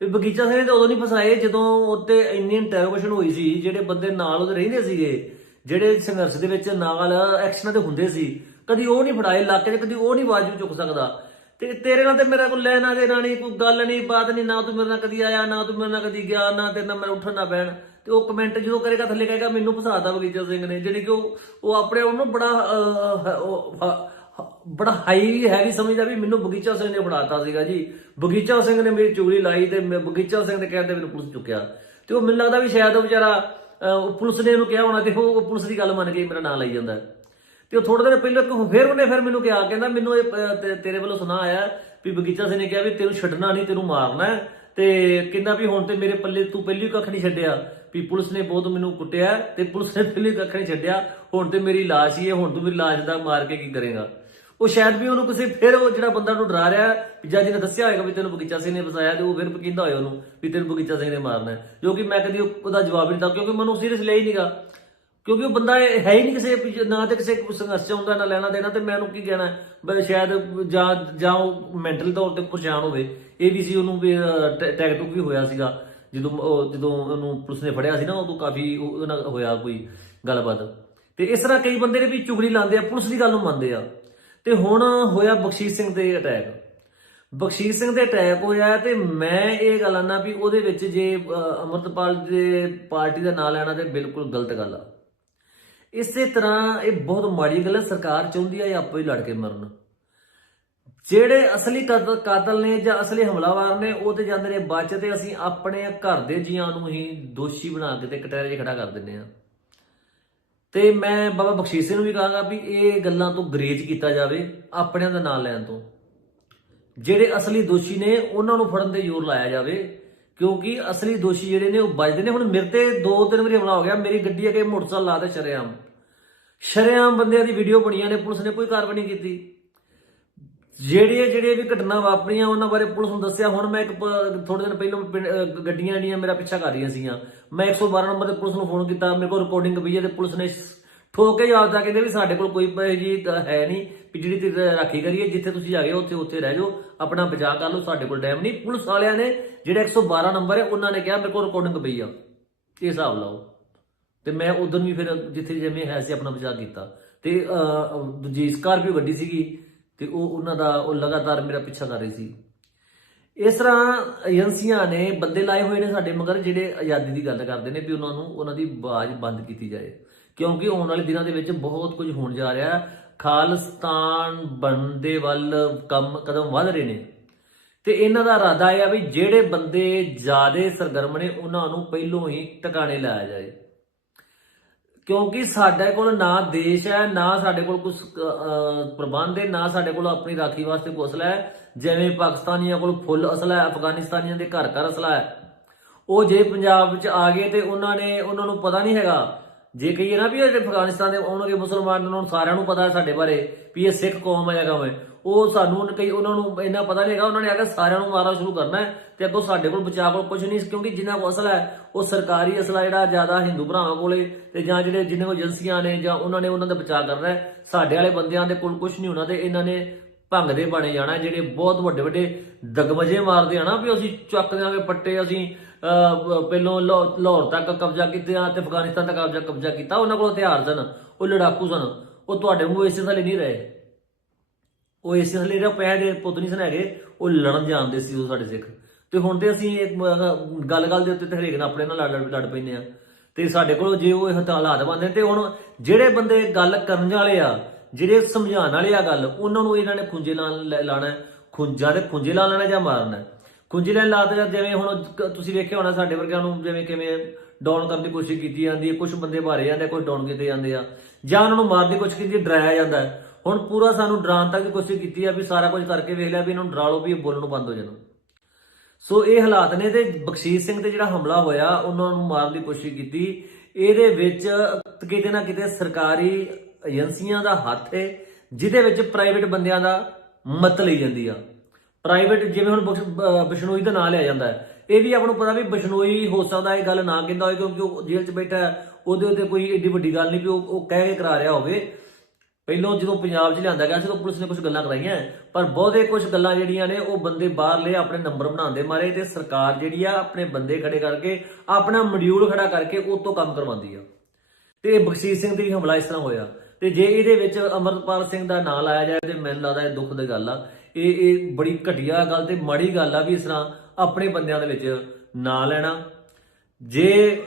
ਵੀ ਬਗੀਚਾ ਸਿੰਘ ਨੇ ਤਾਂ ਉਦੋਂ ਨਹੀਂ ਫਸਾਏ, ਜਦੋਂ ਉੱਤੇ ਇੰਨੀ ਇੰਟਰੋਗੇਸ਼ਨ ਹੋਈ ਸੀ, ਜਿਹੜੇ ਬੰਦੇ ਨਾਲ ਉਹਦੇ ਰਹਿੰਦੇ ਸੀਗੇ, ਜਿਹੜੇ ਸੰਘਰਸ਼ ਦੇ ਵਿੱਚ ਨਾਲ ਐਕਸ਼ਨਾਂ ਤੇ ਹੁੰਦੇ ਸੀ, ਕਦੀ ਉਹ ਨਹੀਂ ਫੜਾਏ ਇਲਾਕੇ 'ਚ, ਕਦੀ ਉਹ ਨਹੀਂ ਆਵਾਜ਼ ਚੁੱਕ ਸਕਦਾ। ਤੇ ਤੇਰੇ ਨਾਲ ਤੇ ਮੇਰਾ ਕੋਈ ਲੈਣਾ ਦੇ ਰਾਣੀ ਕੋਈ ਗੱਲ ਨਹੀਂ, ਬਾਤ ਨਹੀਂ, ਨਾ ਤੂੰ ਮੇਰੇ ਨਾਲ ਕਦੀ ਆਇਆ, ਨਾ ਤੂੰ ਮੇਰੇ ਨਾਲ ਕਦੀ ਗਿਆ, ਨਾ ਤੇਰੇ ਨਾਲ ਮੇਰਾ ਉੱਠਣ ਨਾ ਬਹਿਣ। ਤੇ ਉਹ ਕਮੈਂਟ ਜਦੋਂ ਕਰੇਗਾ, ਥੱਲੇ ਕਹੇਗਾ, ਮੈਨੂੰ ਫਸਾਤਾ ਬਗੀਚਾ ਸਿੰਘ ਨੇ। ਜਿਹੜੀ ਕਿ ਉਹ ਉਹ ਆਪਣੇ ਉਹਨੂੰ ਬੜਾ ਬੜਾ ਹਾਈ ਹੈਵੀ ਸਮਝਦਾ ਵੀ ਮੈਨੂੰ ਬਗੀਚਾ ਸਿੰਘ ਨੇ ਫੜਾਤਾ ਸੀਗਾ ਜੀ। ਬਗੀਚਾ ਸਿੰਘ ਨੇ ਮੇਰੀ ਚੋਰੀ ਲਾਈ ਤੇ ਬਗੀਚਾ ਸਿੰਘ ਦੇ ਕਹਿੰਦੇ ਮੈਨੂੰ ਪੁਲਿਸ ਚੁੱਕਿਆ। ਤੇ ਉਹ ਮੈਨੂੰ ਲੱਗਦਾ ਵੀ ਸ਼ਾਇਦ ਉਹ ਵਿਚਾਰਾ ਪੁਲਿਸ ਨੇ ਇਹਨੂੰ ਕਿਹਾ ਹੋਣਾ ਤੇ ਉਹ ਪੁਲਿਸ ਦੀ ਗੱਲ ਮੰਨ ਕੇ ਮੇਰਾ ਨਾਂ ਲਈ ਜਾਂਦਾ। ਤੇ ਉਹ ਥੋੜੇ ਦਿਨ ਪਹਿਲਾਂ ਫਿਰ ਉਹਨੇ ਫਿਰ ਮੈਨੂੰ ਕਿਹਾ, ਕਹਿੰਦਾ ਮੈਨੂੰ ਇਹ ਤੇਰੇ ਵੱਲੋਂ ਸੁਣਾ ਆਇਆ ਵੀ ਬਗੀਚਾ ਸਿੰਘ ਨੇ ਕਿਹਾ ਵੀ ਤੈਨੂੰ ਛੱਡਣਾ ਨਹੀਂ, ਤੈਨੂੰ ਮਾਰਨਾ ਤੇ ਕਹਿੰਦਾ ਵੀ ਹੁਣ ਤੇ ਮੇਰੇ ਪੱਲੇ ਤੂੰ ਪਹਿਲੀ ਕੱਖ ਨਹੀਂ ਛੱਡਿਆ। ਵੀ ਪੁਲਿਸ ਨੇ ਬਹੁਤ ਮੈਨੂੰ ਕੁੱਟਿਆ ਤੇ ਪੁਲਿਸ ਨੇ ਪਹਿਲੇ ਕੱਖ ਨਹੀਂ ਛੱਡਿਆ ਹੁਣ ਤੇ ਮੇਰੀ ਲਾਸ਼ ਹੀ ਹੈ ਹੁਣ ਤੂੰ ਮੇਰੀ ਲਾਸ਼ ਦਾ ਮਾਰ ਕੇ ਕੀ ਕਰੇਗਾ? ਉਹ ਸ਼ਾਇਦ ਵੀ ਉਹਨੂੰ ਕਿਸੇ ਫਿਰ ਉਹ ਜਿਹੜਾ ਬੰਦਾ ਨੂੰ ਡਰਾ ਰਿਹਾ ਹੈ, ਵੀ ਜੱਜ ਨੇ ਦੱਸਿਆ ਹੋਏਗਾ ਵੀ ਤੈਨੂੰ ਬਗੀਚਾ ਸਿੰਘ ਨੇ ਫਸਾਇਆ ਤੇ ਉਹ ਫਿਰ ਕਹਿੰਦਾ ਹੋਇਆ ਉਹਨੂੰ ਵੀ ਤੈਨੂੰ ਬਗੀਚਾ ਸਿੰਘ ਨੇ ਮਾਰਨਾ ਜੋ ਕਿ ਮੈਂ ਕਦੀ ਉਹਦਾ ਜਵਾਬ ਨਹੀਂ ਦਿੱਤਾ ਕਿਉਂਕਿ ਮੈਨੂੰ ਸੀਰੀਅਸ ਲਿਆ ਹੀ ਨਹੀਂਗਾ ਕਿਉਂਕਿ ਉਹ ਬੰਦਾ ਇਹ ਹੈ ਹੀ ਨਹੀਂ ਕਿਸੇ ਨਾ ਤੇ ਕਿਸੇ ਸੰਘਰਸ਼ ਚ ਨਾ ਲੈਣਾ ਦੇਣਾ ਤੇ ਮੈਂ ਉਹਨੂੰ ਕੀ ਕਹਿਣਾ ਸ਼ਾਇਦ ਜਾਂ ਜਾਂ ਉਹ ਮੈਂਟਲ ਤੌਰ ਤੇ ਪਰੇਸ਼ਾਨ ਹੋਵੇ। ਇਹ ਵੀ ਸੀ ਉਹਨੂੰ ਵੀ ਟੈਗ ਟੁਕ ਵੀ ਹੋਇਆ ਸੀਗਾ। ਜਦੋਂ ਉਹ ਜਦੋਂ ਉਹਨੂੰ ਪੁਲਿਸ ਨੇ ਫੜਿਆ ਸੀ ਨਾ ਉਦੋਂ ਕਾਫੀ ਉਹ- ਉਹਦੇ ਨਾਲ ਹੋਇਆ ਕੋਈ ਗੱਲਬਾਤ। ਤੇ ਇਸ ਤਰ੍ਹਾਂ ਕਈ ਬੰਦੇ ਨੇ ਵੀ ਚੁਗਲੀ ਲਾਉਂਦੇ ਆ ਪੁਲਿਸ ਦੀ ਗੱਲ ਨੂੰ ਮੰਨਦੇ ਆ। ਤੇ ਹੁਣ ਹੋਇਆ ਬਖਸ਼ੀਸ਼ ਸਿੰਘ ਦੇ ਅਟੈਕ। ਬਖਸ਼ੀਸ਼ ਸਿੰਘ ਦੇ ਅਟੈਕ ਹੋਇਆ ਤੇ ਮੈਂ ਇਹ ਗੱਲ ਆਨਾ ਵੀ ਉਹਦੇ ਵਿੱਚ ਜੇ ਅ, ਅਮਰਤਪਾਲ ਦੇ ਪਾਰਟੀ ਦਾ ਨਾਂ ਲੈਣਾ ਤੇ ਬਿਲਕੁਲ ਗਲਤ ਗੱਲ ਆ। ਇਸੇ ਤਰ੍ਹਾਂ ਇਹ ਬਹੁਤ ਮਾੜੀ ਗੱਲ ਹੈ ਸਰਕਾਰ ਚਾਹੁੰਦੀ ਆ ਇਹ ਆਪੋ ਹੀ ਲੜ ਕੇ ਮਰਨ। ਜਿਹੜੇ ਅਸਲੀ ਕਤਲ ਕਾਤਲ ਨੇ ਜਾਂ ਅਸਲੀ ਹਮਲਾਵਰ ਨੇ, ਉਹ ਤੇ ਜਾਂਦੇ ਨੇ ਬਚ ਤੇ ਅਸੀਂ ਆਪਣੇ ਘਰ ਦੇ ਜੀਆਂ ਨੂੰ ਹੀ ਦੋਸ਼ੀ ਬਣਾ ਕੇ ਤੇ ਕਟਹਿਰੇ 'ਚ ਖੜਾ ਕਰ ਦਿੰਦੇ ਆ ਤੇ ਮੈਂ ਬਾਬਾ ਬਖਸ਼ੀਸ਼ ਸਿੰਘ ਨੂੰ ਵੀ ਕਹਾਂਗਾ ਵੀ ਇਹ ਗੱਲਾਂ ਤੋਂ ਗਰੇਜ ਕੀਤਾ ਜਾਵੇ ਆਪਣਿਆਂ ਦਾ ਨਾਂ ਲੈਣ ਤੋਂ। ਜਿਹੜੇ ਅਸਲੀ ਦੋਸ਼ੀ ਨੇ, ਉਹਨਾਂ ਨੂੰ ਫੜਨ ਤੇ ਜ਼ੋਰ ਲਾਇਆ ਜਾਵੇ, ਕਿਉਂਕਿ ਅਸਲੀ ਦੋਸ਼ੀ ਜਿਹੜੇ ਨੇ, ਉਹ ਬਚਦੇ ਨੇ। ਹੁਣ ਮੇਰੇ ਤੇ ਦੋ ਤਿੰਨ ਵਾਰੀ ਹਮਲਾ ਹੋ ਗਿਆ, ਮੇਰੀ ਗੱਡੀ ਅਗੇ ਮੋਟਰਸਾਈਕਲ ਲਾ ਦੇ ਸ਼ਰੇਆਮ। ਸ਼ਰੇਆਮ ਬੰਦਿਆਂ ਦੀ ਵੀਡੀਓ ਬਣੀਆਂ ਨੇ, ਪੁਲਿਸ ਨੇ ਕੋਈ ਕਾਰਵਾਈ ਨਹੀਂ ਕੀਤੀ। ਜਿਹੜੀਆਂ ਜਿਹੜੀਆਂ ਵੀ ਘਟਨਾ ਵਾਪਰੀਆਂ ਉਹਨਾਂ ਬਾਰੇ ਪੁਲਿਸ ਨੂੰ ਦੱਸਿਆ। ਹੁਣ ਮੈਂ ਇੱਕ ਥੋੜੇ ਦਿਨ ਪਹਿਲਾਂ ਪਿੰਡ- ਅਹ ਗੱਡੀਆਂ ਜਿਹੜੀਆਂ ਮੇਰਾ ਪਿੱਛਾ ਕਰ ਰਹੀਆਂ ਸੀਗੀਆਂ। ਮੈਂ 112 ਨੰਬਰ ਤੇ ਪੁਲਿਸ ਨੂੰ ਫੋਨ ਕੀਤਾ। ਮੇਰੇ ਕੋਲ ਰਿਕਾਰਡਿੰਗ ਪਈ ਹੈ ਤੇ ਪੁਲਿਸ ਨੇ ਠੋਕ ਕੇ ਜਵਾਬ ਦਿੱਤਾ। ਕਹਿੰਦੇ ਵੀ ਸਾਡੇ ਕੋਲ ਕੋਈ ਪ- ਜੀ ਗ- ਹੈ ਨਹੀਂ। ਵੀ ਜਿਹੜੀ ਤੇ ਰਾਖੀ ਕਰੀਏ ਜਿੱਥੇ ਤੁਸੀਂ ਆ ਗਏ ਉੱਥੇ ਉੱਥੇ ਰਹਿ ਜਾਓ। ਆਪਣਾ ਬਚਾਅ ਕਰ ਲਓ ਸਾਡੇ ਕੋਲ ਟਾਈਮ ਨਹੀਂ। ਪੁਲਿਸ ਵਾਲਿਆਂ ਨੇ ਜਿਹੜਾ 112 ਨੰਬਰ ਹੈ ਉਹਨਾਂ ਨੇ ਕਿਹਾ ਮੇਰੇ ਕੋਲ ਰਿਕਾਰਡਿੰਗ ਪਈ ਆ। ਇਹ ਹਿਸਾਬ ਲਾਓ। ਤੇ ਮੈਂ ਉਦੋਂ ਵੀ ਫਿਰ ਜਿੱਥੇ ਜਿਵੇਂ ਹੈ ਸੀ ਆਪਣਾ ਬਚਾਅ ਕੀਤਾ। ਤੇ ਅਹ, ਦੂਜੀ ਸਕਾਰਪੀਓ ਗੱਡੀ ਸੀਗੀ। ਤੇ ਉਹ ਉਹਨਾਂ ਦਾ, ਉਹ ਲਗਾਤਾਰ ਮੇਰਾ ਪਿੱਛਾ ਕਰ ਰਹੀ ਸੀ। ਇਸ ਤਰ੍ਹਾਂ ਏਜੰਸੀਆਂ ਨੇ ਬੰਦੇ ਲਾਏ ਹੋਏ ਨੇ ਸਾਡੇ ਮਗਰ, ਜਿਹੜੇ ਆਜ਼ਾਦੀ ਦੀ ਗੱਲ ਕਰਦੇ ਨੇ ਵੀ ਉਹਨਾਂ ਨੂੰ ਉਹਨਾਂ ਦੀ ਆਵਾਜ਼ ਬੰਦ ਕੀਤੀ ਜਾਏ। ਕਿਉਂਕਿ ਆਉਣ ਵਾਲੇ ਦਿਨਾਂ ਦੇ ਵਿੱਚ ਬਹੁਤ ਕੁਝ ਹੋਣ ਜਾ ਰਿਹਾ ਹੈ। ਖਾਲਿਸਤਾਨ ਬਣਨ ਵੱਲ ਕੰਮ ਕਦਮ ਵੱਧ ਰਹੇ ਨੇ। ਤੇ ਇਹਨਾਂ ਦਾ ਇਰਾਦਾ ਇਹ ਆ ਵੀ ਜਿਹੜੇ ਬੰਦੇ ਜ਼ਿਆਦਾ ਸਰਗਰਮ ਨੇ, ਉਹਨਾਂ ਨੂੰ ਪਹਿਲੋਂ ਹੀ ਟਿਕਾਣੇ ਲਾਇਆ ਜਾਏ। ਕਿਉਂਕਿ ਸਾਡੇ ਕੋਲ ਨਾ ਦੇਸ਼ ਹੈ, ਨਾ ਸਾਡੇ ਕੋਲ ਕੁਝ ਪ੍ਰਬੰਧ ਹੈ, ਨਾ ਸਾਡੇ ਕੋਲ ਆਪਣੀ ਰਾਖੀ ਵਾਸਤੇ ਕੋਈ ਅਸਲਾ ਹੈ। ਜਿਵੇਂ ਪਾਕਿਸਤਾਨੀਆਂ ਕੋਲ ਫੁੱਲ ਅਸਲਾ ਹੈ, ਅਫਗਾਨਿਸਤਾਨੀਆਂ ਦੇ ਘਰ ਘਰ ਅਸਲਾ ਹੈ। ਉਹ ਜੇ ਪੰਜਾਬ ਵਿੱਚ ਆ ਗਏ ਤੇ ਉਹਨਾਂ ਨੇ, ਉਹਨਾਂ ਨੂੰ ਪਤਾ ਨਹੀਂ ਹੈਗਾ। ਜੇ ਕਹੀਏ ਨਾ ਵੀ ਇਹ ਜਿਹੜੇ ਅਫਗਾਨਿਸਤਾਨ ਦੇ ਆਉਣਗੇ ਮੁਸਲਮਾਨ, ਉਹਨਾਂ ਨੂੰ ਸਾਰਿਆਂ ਨੂੰ ਪਤਾ ਹੈ ਸਾਡੇ ਬਾਰੇ, ਵੀ ਇਹ ਸਿੱਖ ਕੌਮ ਹੈ ਜਾਂ ਕਿਵੇਂ। ਉਹ ਸਾਨੂੰ ਕਈ ਉਹਨਾਂ ਨੂੰ ਇੰਨਾ ਪਤਾ ਨਹੀਂ ਹੈਗਾ, ਉਹਨਾਂ ਨੇ ਆਖਿਆ ਸਾਰਿਆਂ ਨੂੰ ਮਾਰਨਾ ਸ਼ੁਰੂ ਕਰਨਾ ਹੈ ਤੇ ਅੱਗੋਂ ਸਾਡੇ ਕੋਲ ਬਚਾਅ ਕੋਲ ਕੁਝ ਨਹੀਂ ਕਿਉਂਕਿ ਜਿੰਨਾ ਕੋਲ ਅਸਲਾ ਹੈ, ਉਹ ਸਰਕਾਰੀ ਅਸਲਾ ਜਿਹੜਾ ਜ਼ਿਆਦਾ ਹਿੰਦੂ ਭਰਾਵਾਂ ਕੋਲੇ ਤੇ ਜਾਂ ਜਿਹੜੇ ਜਿੰਨੇ ਕੋਲ ਏਜੰਸੀਆਂ ਨੇ ਜਾਂ ਉਹਨਾਂ ਨੇ ਉਹਨਾਂ ਦਾ ਬਚਾਅ ਕਰਨਾ ਹੈ, ਸਾਡੇ ਵਾਲੇ ਬੰਦਿਆਂ ਦੇ ਕੋਲ ਕੁਝ ਨਹੀਂ ਹੋਣਾ ਤੇ ਇਹਨਾਂ ਨੇ ਭੰਗ ਦੇ ਬਣੇ ਜਾਣਾ ਜਿਹੜੇ ਬਹੁਤ ਵੱਡੇ ਵੱਡੇ ਦਗਮਜੇ ਮਾਰਦੇ ਆ ਨਾ ਵੀ ਅਸੀਂ ਚੱਕ ਦਿਆਂਗੇ ਪੱਟੇ, ਅਸੀਂ ਪਹਿਲੋਂ ਲਾਹੌ- ਲਾਹੌਰ ਤੱਕ ਕਬਜ਼ਾ ਕੀਤਾ ਤੇ ਅਫਗਾਨਿਸਤਾਨ ਤੱਕ ਕਬਜ਼ਾ ਕਬਜ਼ਾ ਕੀਤਾ, ਉਹਨਾਂ ਕੋਲ ਹਥਿਆਰ ਸਨ, ਉਹ ਲੜਾਕੂ ਸਨ, ਉਹ ਤੁਹਾਡੇ ਮੂੰਹ ਇਸੇ ਥੱਲੇ ਨਹੀਂ ਰਹੇ। ਉਹ ਇਸੇ ਥੱਲੇ ਜਿਹੜਾ ਦੇ ਪੁੱਤ ਨਹੀਂ ਸਨ ਹੈਗੇ, ਉਹ ਲੜਨ ਜਾਣਦੇ ਸੀ ਉਹ ਸਾਡੇ ਸਿੱਖ ਤੇ ਹੁਣ ਤੇ ਅਸੀਂ ਗੱਲ ਗੱਲ ਦੇ ਉੱਤੇ ਤੇ ਹਰੇਕ ਨਾਲ ਆਪਣੇ ਨਾਲ ਲੜ ਲੜ- ਪੈਂਦੇ ਆ ਤੇ ਸਾਡੇ ਕੋਲ ਜੇ ਉਹ ਇਹ ਹਾਲਾਤ ਬਣਦੇ ਨੇ ਤੇ ਹੁਣ ਜਿਹੜੇ ਬੰਦੇ ਗੱਲ ਕਰਨ ਵਾਲੇ ਆ, ਜਿਹੜੇ ਸਮਝਾਉਣ ਵਾਲੇ ਆ ਗੱਲ, ਉਹਨਾਂ ਨੂੰ ਇਹਨਾਂ ਨੇ ਖੁੰਝੇ ਲਾ ਲਾਣਾ ਹੈ। ਖੁੰਝਾ ਤੇ ਖੁੰਝੇ ਲਾ ਲੈਣਾ ਜਾਂ ਮਾਰਨਾ ਹੈ। ਖੁੰਝੇ ਲੈ ਲਾਤੇ ਜਾਂ ਜਿਵੇਂ ਹੁਣ ਤੁਸੀਂ ਵੇਖਿਆ ਹੋਣਾ ਸਾਡੇ ਵਰਗਿਆਂ ਨੂੰ ਜਿਵੇਂ ਕਿਵੇਂ ਡਾਊਨ ਕਰਨ ਦੀ ਕੋਸ਼ਿਸ਼ ਕੀਤੀ ਜਾਂਦੀ ਹੈ ਕੁਝ ਬੰਦੇ ਮਾਰੇ ਜਾਂਦੇ ਕੁਝ ਡਾਊਨ ਕੀਤੇ ਜਾਂਦੇ ਆ ਜਾਂ ਉਹਨਾਂ ਨੂੰ ਮਾਰਨ ਦੀ ਕੋਸ਼ਿਸ਼ ਕੀਤੀ, ਡਰਾਇਆ ਜਾਂਦਾ ਹੈ। ਹੁਣ ਪੂਰਾ ਸਾਨੂੰ ਡਰਾਉਣ ਤੱਕ ਦੀ ਕੋਸ਼ਿਸ਼ ਕੀਤੀ ਆ ਵੀ ਸਾਰਾ ਕੁਝ ਕਰਕੇ ਵੇਖ ਲਿਆ ਵੀ ਇਹਨੂੰ ਡਰਾ ਲਓ ਵੀ ਇਹ ਬੋਲਣ ਨੂੰ ਬੰਦ ਹੋ ਜਾਣ। ਸੋ ਇਹ ਹਾਲਾਤ ਨੇ ਤੇ ਬਖਸ਼ੀਸ਼ ਸਿੰਘ ਤੇ ਜਿਹੜਾ ਹਮਲਾ ਹੋਇਆ, ਉਹਨਾਂ ਨੂੰ ਮਾਰਨ ਦੀ ਕੋਸ਼ਿਸ਼ ਕੀਤੀ। ਇਹਦੇ ਵਿੱਚ ਕਿਤੇ ਨਾ ਕਿਤੇ ਸਰਕਾਰੀ ਏਜੰਸੀਆਂ ਦਾ ਹੱਥ ਹੈ ਜਿਹਦੇ ਵਿੱਚ ਪ੍ਰਾਈਵੇਟ ਬੰਦਿਆਂ ਦਾ ਮਤ ਲਈ ਜਾਂਦੀ ਆ। ਪ੍ਰਾਈਵੇਟ ਜਿਵੇਂ ਹੁਣ ਬਖਸ਼- ਬ- ਬਿਸ਼ਨੋਈ ਦਾ ਨਾਂ ਲਿਆ ਜਾਂਦਾ ਹੈ। ਇਹ ਵੀ ਆਪਾਂ ਨੂੰ ਪਤਾ ਵੀ ਬਿਸ਼ਨੋਈ ਹੋ ਸਕਦਾ ਇਹ ਗੱਲ ਨਾ ਕਹਿੰਦਾ ਹੋਵੇ ਕਿਉਂਕਿ ਉਹ ਜੇਲ੍ਹ 'ਚ ਬੈਠਾ ਉਹਦੇ ਉੱਤੇ ਕੋਈ ਏਡੀ ਵੱਡੀ ਗੱਲ ਨਹੀਂ ਵੀ ਉਹ ਉਹ ਕਹਿ ਕੇ ਕਰਾ ਰਿਹਾ ਹੋਵੇ। ਪਹਿਲਾਂ ਜਦੋਂ ਪੰਜਾਬ 'ਚ ਲਿਆਂਦਾ ਗਿਆ ਸੀ ਤਾਂ ਪੁਲਿਸ ਨੇ ਕੁਝ ਗੱਲਾਂ ਕਰਾਈਆਂ। ਪਰ ਬਹੁਤੇ ਕੁਝ ਗੱਲਾਂ ਜਿਹੜੀਆਂ ਨੇ, ਉਹ ਬੰਦੇ ਬਾਹਰਲੇ ਆਪਣੇ ਨੰਬਰ ਬਣਾਉਂਦੇ ਮਾਰੇ ਤੇ ਸਰਕਾਰ ਜਿਹੜੀ ਆ ਆਪਣੇ ਬੰਦੇ ਖੜੇ ਕਰਕੇ, ਆਪਣਾ ਮੋਡਿਊਲ ਖੜਾ ਕਰਕੇ ਉਹ ਤੋਂ ਕੰਮ ਕਰਵਾਉਂਦੀ ਆ। ਤੇ ਇਹ ਬਖਸ਼ੀਸ਼ ਸਿੰਘ ਤੇ ਵੀ ਹਮਲਾ ਇਸ ਤਰ੍ਹਾਂ ਹੋਇਆ। ਤੇ ਜੇ ਇਹਦੇ ਵਿੱਚ ਅਮਰਪਾਲ ਸਿੰਘ ਦਾ ਨਾਂ ਲਾਇਆ ਜਾਏ ਤੇ ਮੈਨੂੰ ਲੱਗਦਾ ਇਹ ਦੁੱਖ ਦੀ ਗੱਲ ਆ। ਇਹ ਇਹ ਬੜੀ ਘਟੀਆ ਗੱਲ ਤੇ ਮਾੜੀ ਗੱਲ ਆ ਵੀ ਇਸ ਤਰ੍ਹਾਂ ਆਪਣੇ ਬੰਦਿਆਂ ਦੇ ਵਿੱਚ ਨਾਂ ਲੈਣਾ। ਜੇ